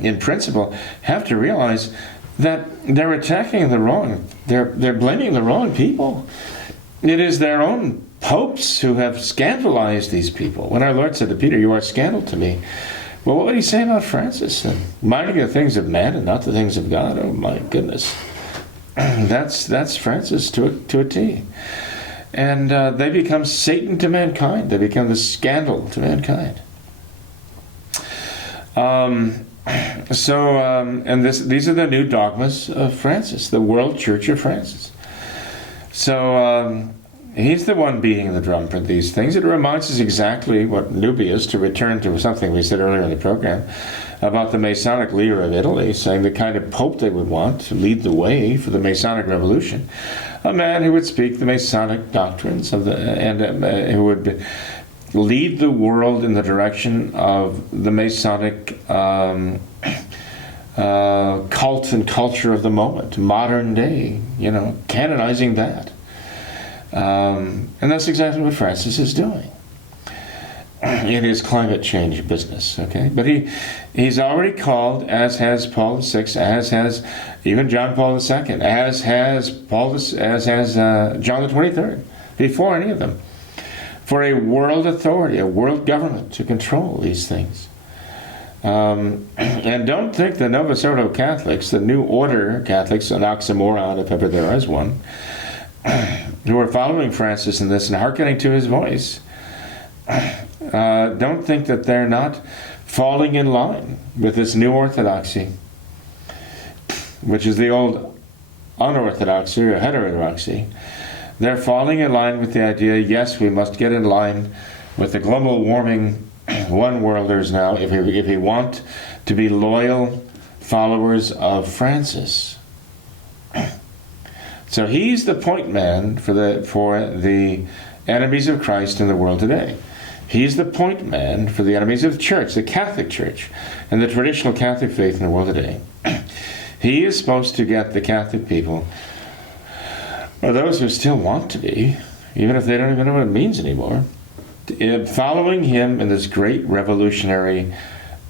in principle, have to realize that they're attacking they're blaming the wrong people. It is their own popes who have scandalized these people. When our Lord said to Peter, "You are a scandal to me," well, what would he say about Francis then? Minding the things of man and not the things of God? Oh my goodness. That's Francis to a T. And they become Satan to mankind. They become the scandal to mankind. These are the new dogmas of Francis, the World Church of Francis. So He's the one beating the drum for these things. It reminds us exactly what Nubius, to return to something we said earlier in the program, about the Masonic leader of Italy, saying the kind of pope they would want to lead the way for the Masonic revolution. A man who would speak the Masonic doctrines of who would lead the world in the direction of the Masonic cult and culture of the moment, modern day, canonizing that. And that's exactly what Francis is doing in his climate change business. Okay, but he's already called, as has Paul VI, as has even John Paul II, as has John the 23rd, before any of them, for a world authority, a world government to control these things. And don't think the Novus Ordo Catholics, the New Order Catholics, an oxymoron if ever there is one, who are following Francis in this and hearkening to his voice, don't think that they're not falling in line with this new orthodoxy, which is the old unorthodoxy or heterodoxy. They're falling in line with the idea, yes, we must get in line with the global warming one-worlders now if we want to be loyal followers of Francis. So he's the point man for the enemies of Christ in the world today. He's the point man for the enemies of the church, the Catholic Church, and the traditional Catholic faith in the world today. He is supposed to get the Catholic people, or those who still want to be, even if they don't even know what it means anymore, following him in this great revolutionary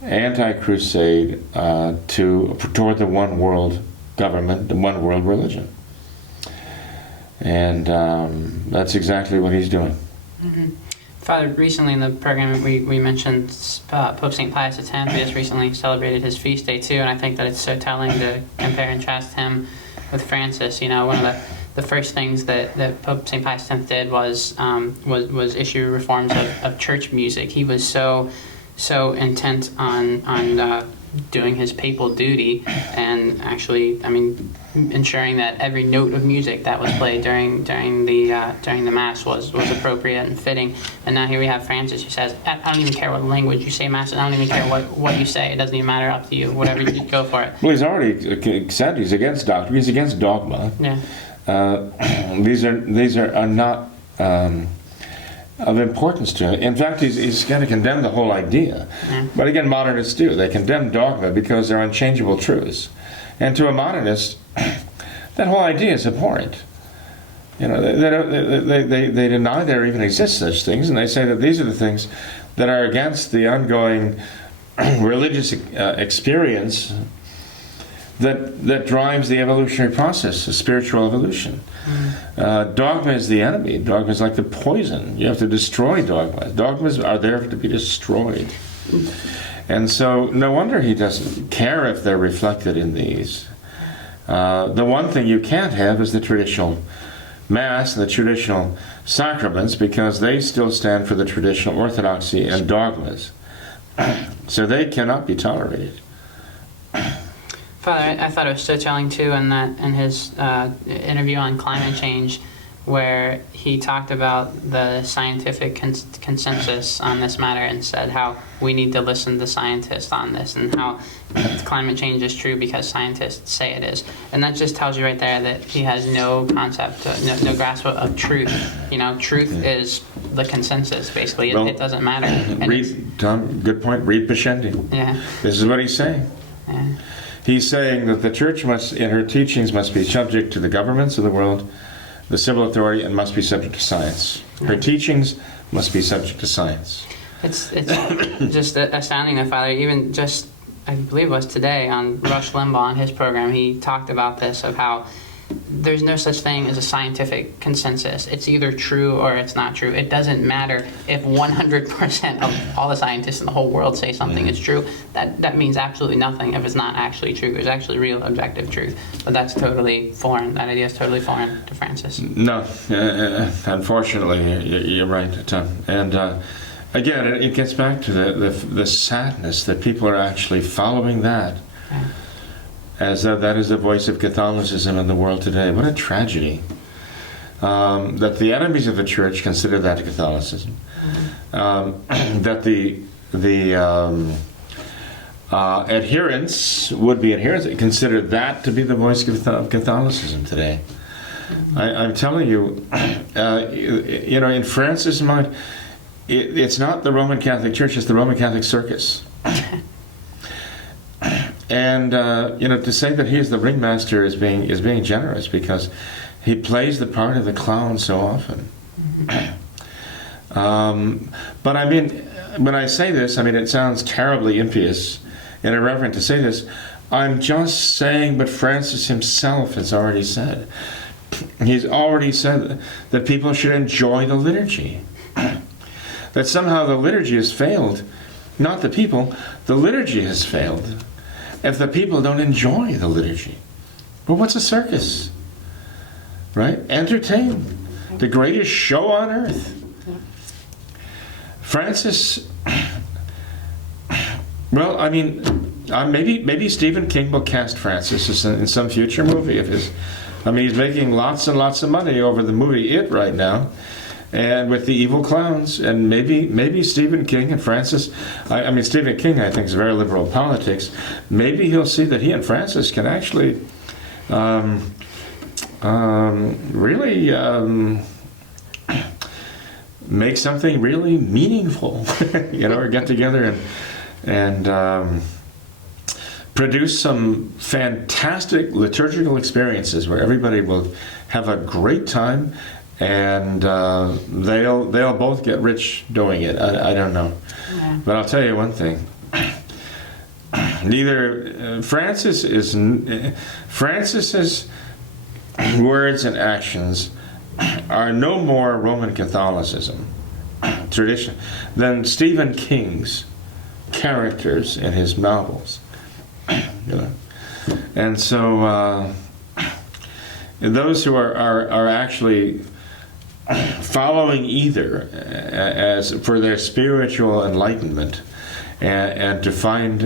anti-crusade toward the one world government, the one world religion. And that's exactly what he's doing. Mm-hmm. Father, recently in the program we mentioned Pope St. Pius X. We just recently celebrated his feast day too, and I think that it's so telling to compare and contrast him with Francis. One of the first things that Pope St. Pius X did was issue reforms of church music. He was so intent on doing his papal duty and actually, ensuring that every note of music that was played during the Mass was appropriate and fitting. And now here we have Francis who says, I don't even care what language you say Mass, I don't even care what you say, it doesn't even matter, up to you, whatever you go for it. Well, he's already said he's against doctrine, he's against dogma. Yeah. These are not of importance to him. In fact, he's going to condemn the whole idea. Yeah. But again, modernists do. They condemn dogma because they're unchangeable truths. And to a modernist, that whole idea is abhorrent. They deny there even exist such things, and they say that these are the things that are against the ongoing religious experience that drives the evolutionary process, the spiritual evolution. Dogma is the enemy. Dogma is like the poison. You have to destroy dogmas. Dogmas are there to be destroyed. And so no wonder he doesn't care if they're reflected in these. The one thing you can't have is the traditional Mass and the traditional sacraments, because they still stand for the traditional orthodoxy and dogmas. So they cannot be tolerated. Father, I thought it was so telling too in his interview on climate change, where he talked about the scientific consensus on this matter and said how we need to listen to scientists on this, and how climate change is true because scientists say it is. And that just tells you right there that he has no concept, no grasp of truth. Truth is the consensus, basically. It doesn't matter. And Tom, good point. Read Pascendi. Yeah. This is what he's saying. Yeah. He's saying that the church in her teachings must be subject to the governments of the world, the civil authority, and must be subject to science. Her teachings must be subject to science. It's just astounding that Father, even just, I believe it was today on Rush Limbaugh on his program, he talked about this, of how there's no such thing as a scientific consensus. It's either true or it's not true. It doesn't matter if 100% of all the scientists in the whole world say something is true. That means absolutely nothing if it's not actually true. There's actually real objective truth. But that's totally foreign. That idea is totally foreign to Francis. No, unfortunately, you're right, Tom. And again, it gets back to the sadness that people are actually following that. Yeah. As though that is the voice of Catholicism in the world today. What a tragedy. that the enemies of the church consider that Catholicism. That the adherents, would-be adherents, consider that to be the voice of Catholicism today. I'm telling you, in Francis' mind, it's not the Roman Catholic Church; it's the Roman Catholic circus. And to say that he's the ringmaster is being generous, because he plays the part of the clown so often. But I mean, when I say this, I mean, it sounds terribly impious and irreverent to say this. I'm just saying what Francis himself has already said. He's already said that people should enjoy the liturgy. That somehow the liturgy has failed. Not the people, the liturgy has failed. If the people don't enjoy the liturgy. Well, what's a circus? Right? Entertain. The greatest show on earth. Francis, well, I mean, maybe Stephen King will cast Francis in some future movie of his. I mean, he's making lots and lots of money over the movie It right now, and with the evil clowns. And maybe Stephen King and Francis. I mean, Stephen King, I think, is very liberal politics. Maybe he'll see that he and Francis can actually really make something really meaningful, or get together and produce some fantastic liturgical experiences where everybody will have a great time, and they'll both get rich doing it. I don't know, but I'll tell you one thing. Neither Francis's words and actions are no more Roman Catholicism tradition than Stephen King's characters in his novels. And so those who are actually following either as for their spiritual enlightenment and to find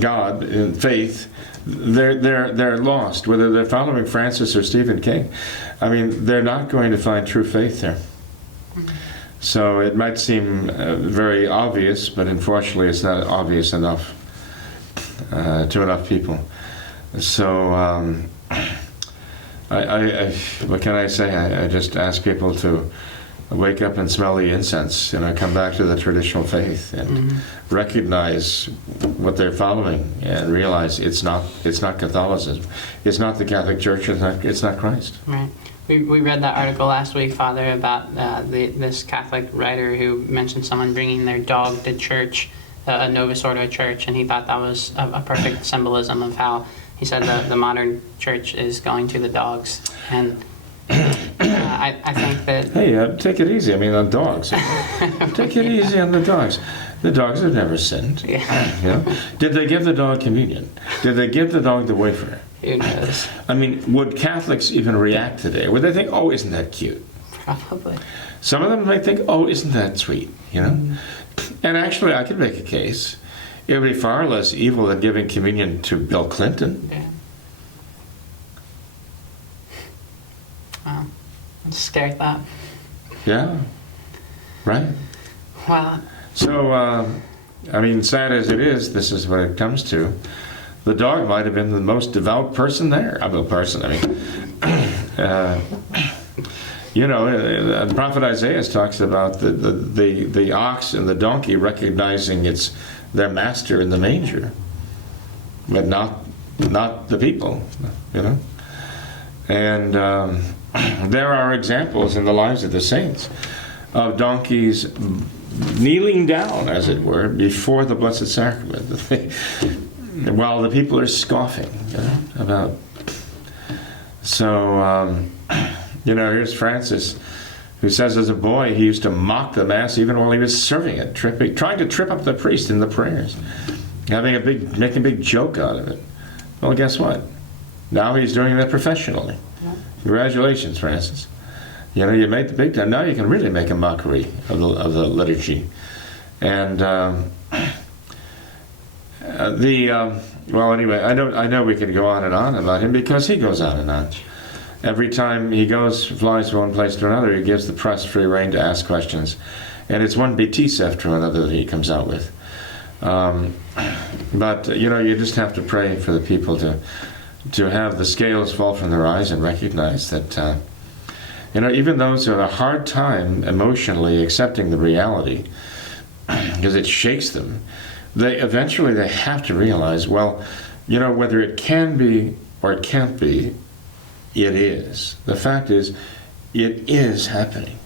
God in faith, they're lost. Whether they're following Francis or Stephen King, I mean, they're not going to find true faith there. So it might seem very obvious, but unfortunately it's not obvious enough to enough people. So what can I say? I just ask people to wake up and smell the incense, come back to the traditional faith and recognize what they're following and realize it's not Catholicism. It's not the Catholic Church. It's not Christ. Right. We read that article last week, Father, about this Catholic writer who mentioned someone bringing their dog to church, a Novus Ordo church, and he thought that was a perfect symbolism of how he said the modern church is going to the dogs. And I think that... Hey, take it easy. I mean, on dogs. Take it easy on the dogs. The dogs have never sinned. Yeah. Did they give the dog communion? Did they give the dog the wafer? Who knows? I mean, would Catholics even react today? Would they think, oh, isn't that cute? Probably. Some of them might think, oh, isn't that sweet? And actually, I could make a case. It would be far less evil than giving communion to Bill Clinton. Yeah. Wow. That's a scary thought. Yeah. Right. Well. So, I mean, sad as it is, this is what it comes to. The dog might have been the most devout person there. The prophet Isaiah talks about the ox and the donkey recognizing it's their master in the manger, but not the people, And there are examples in the lives of the saints of donkeys kneeling down, as it were, before the Blessed Sacrament, while the people are scoffing about. So, here's Francis, who says as a boy he used to mock the Mass even while he was serving it, trying to trip up the priest in the prayers, making a big joke out of it. Well, guess what? Now he's doing that professionally. Congratulations, Francis. You made the big time. Now you can really make a mockery of the liturgy. And well, anyway, I know we could go on and on about him because he goes on and on. Every time he flies from one place to another, he gives the press free rein to ask questions. And it's one bêtise after another that he comes out with. But, you just have to pray for the people to have the scales fall from their eyes and recognize that, even those who have a hard time emotionally accepting the reality, because it shakes them, they eventually have to realize, well, whether it can be or it can't be, it is. The fact is, it is happening.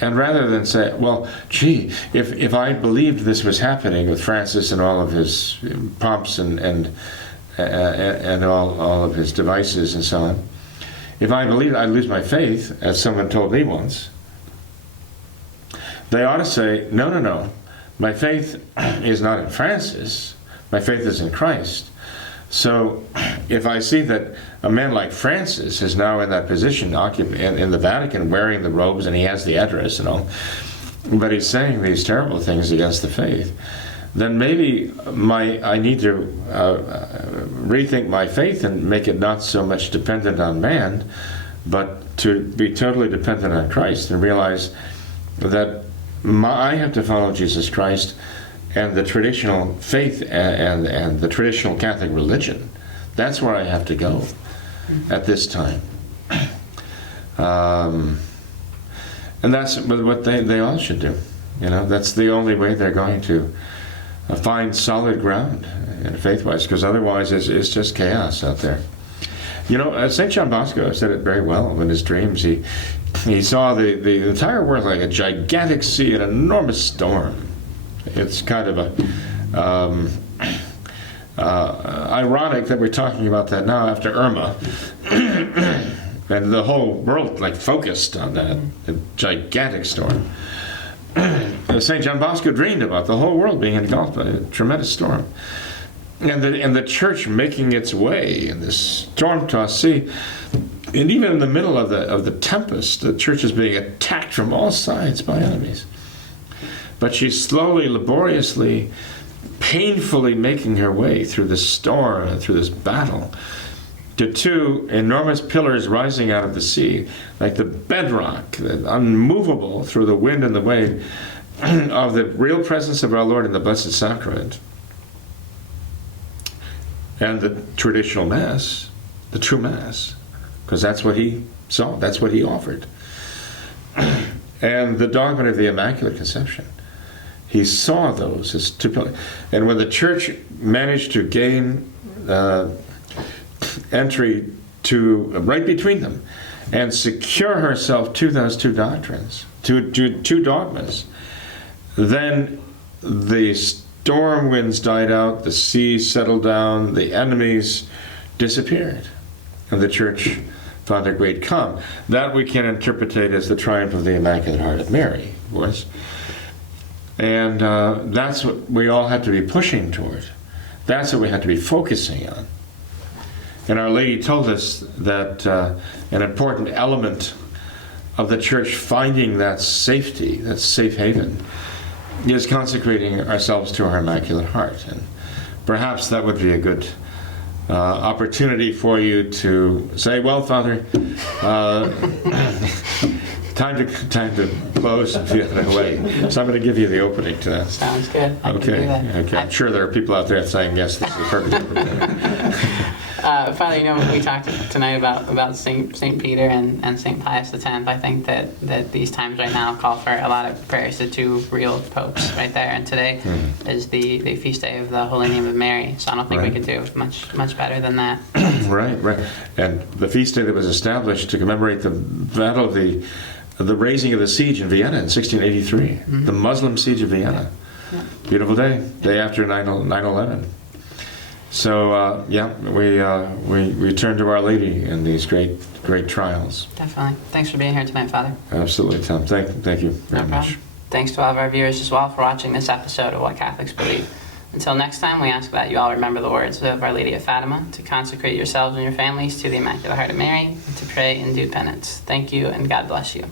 And rather than say, well, gee, if I believed this was happening with Francis and all of his pomps and all of his devices and so on, if I believed I'd lose my faith, as someone told me once, they ought to say, no, my faith is not in Francis, my faith is in Christ. So if I see that a man like Francis is now in that position in the Vatican wearing the robes and he has the address and all, but he's saying these terrible things against the faith, then maybe I need to rethink my faith and make it not so much dependent on man, but to be totally dependent on Christ and realize that I have to follow Jesus Christ and the traditional faith and the traditional Catholic religion. That's where I have to go at this time. And that's what they all should do. That's the only way they're going to find solid ground faith-wise, because otherwise it's just chaos out there. St. John Bosco said it very well in his dreams. He saw the entire world like a gigantic sea, an enormous storm. It's kind of ironic that we're talking about that now after Irma, and the whole world focused on that gigantic storm. St. John Bosco dreamed about the whole world being engulfed by a tremendous storm, and the church making its way in this storm-tossed sea. And even in the middle of the tempest, the church is being attacked from all sides by enemies. But she's slowly, laboriously, painfully making her way through the storm and through this battle to two enormous pillars rising out of the sea, like the bedrock, unmovable through the wind and the wave, of the real presence of our Lord in the Blessed Sacrament and the traditional Mass, the true Mass, because that's what he saw, that's what he offered. And the dogma of the Immaculate Conception. He saw those as two pillars. And when the Church managed to gain entry to right between them and secure herself to those two doctrines, to two dogmas, then the storm winds died out, the sea settled down, the enemies disappeared, and the Church found a great calm. That we can interpret as the triumph of the Immaculate Heart of Mary, of course. And that's what we all have to be pushing toward. That's what we have to be focusing on. And Our Lady told us that an important element of the Church finding that safety, that safe haven, is consecrating ourselves to our Immaculate Heart. And perhaps that would be a good opportunity for you to say, well, Father, time to close and feel it away. So I'm going to give you the opening to that. Sounds good. I can do that. Okay. I'm sure there are people out there saying, yes, this is a perfect opportunity. Father, we talked tonight about Saint Peter and Saint Pius X. I think that these times right now call for a lot of prayers to two real popes right there. And today is the feast day of the Holy Name of Mary. So I don't think we could do much better than that. Right. And the feast day that was established to commemorate the battle of the raising of the siege in Vienna in 1683, the Muslim siege of Vienna. Yeah. Beautiful day after 9/11. So we turn to Our Lady in these great trials. Definitely. Thanks for being here tonight, Father. Absolutely, Tom. Thank you very much. Thanks to all of our viewers as well for watching this episode of What Catholics Believe. Until next time, we ask that you all remember the words of Our Lady of Fatima, to consecrate yourselves and your families to the Immaculate Heart of Mary, and to pray and do penance. Thank you, and God bless you.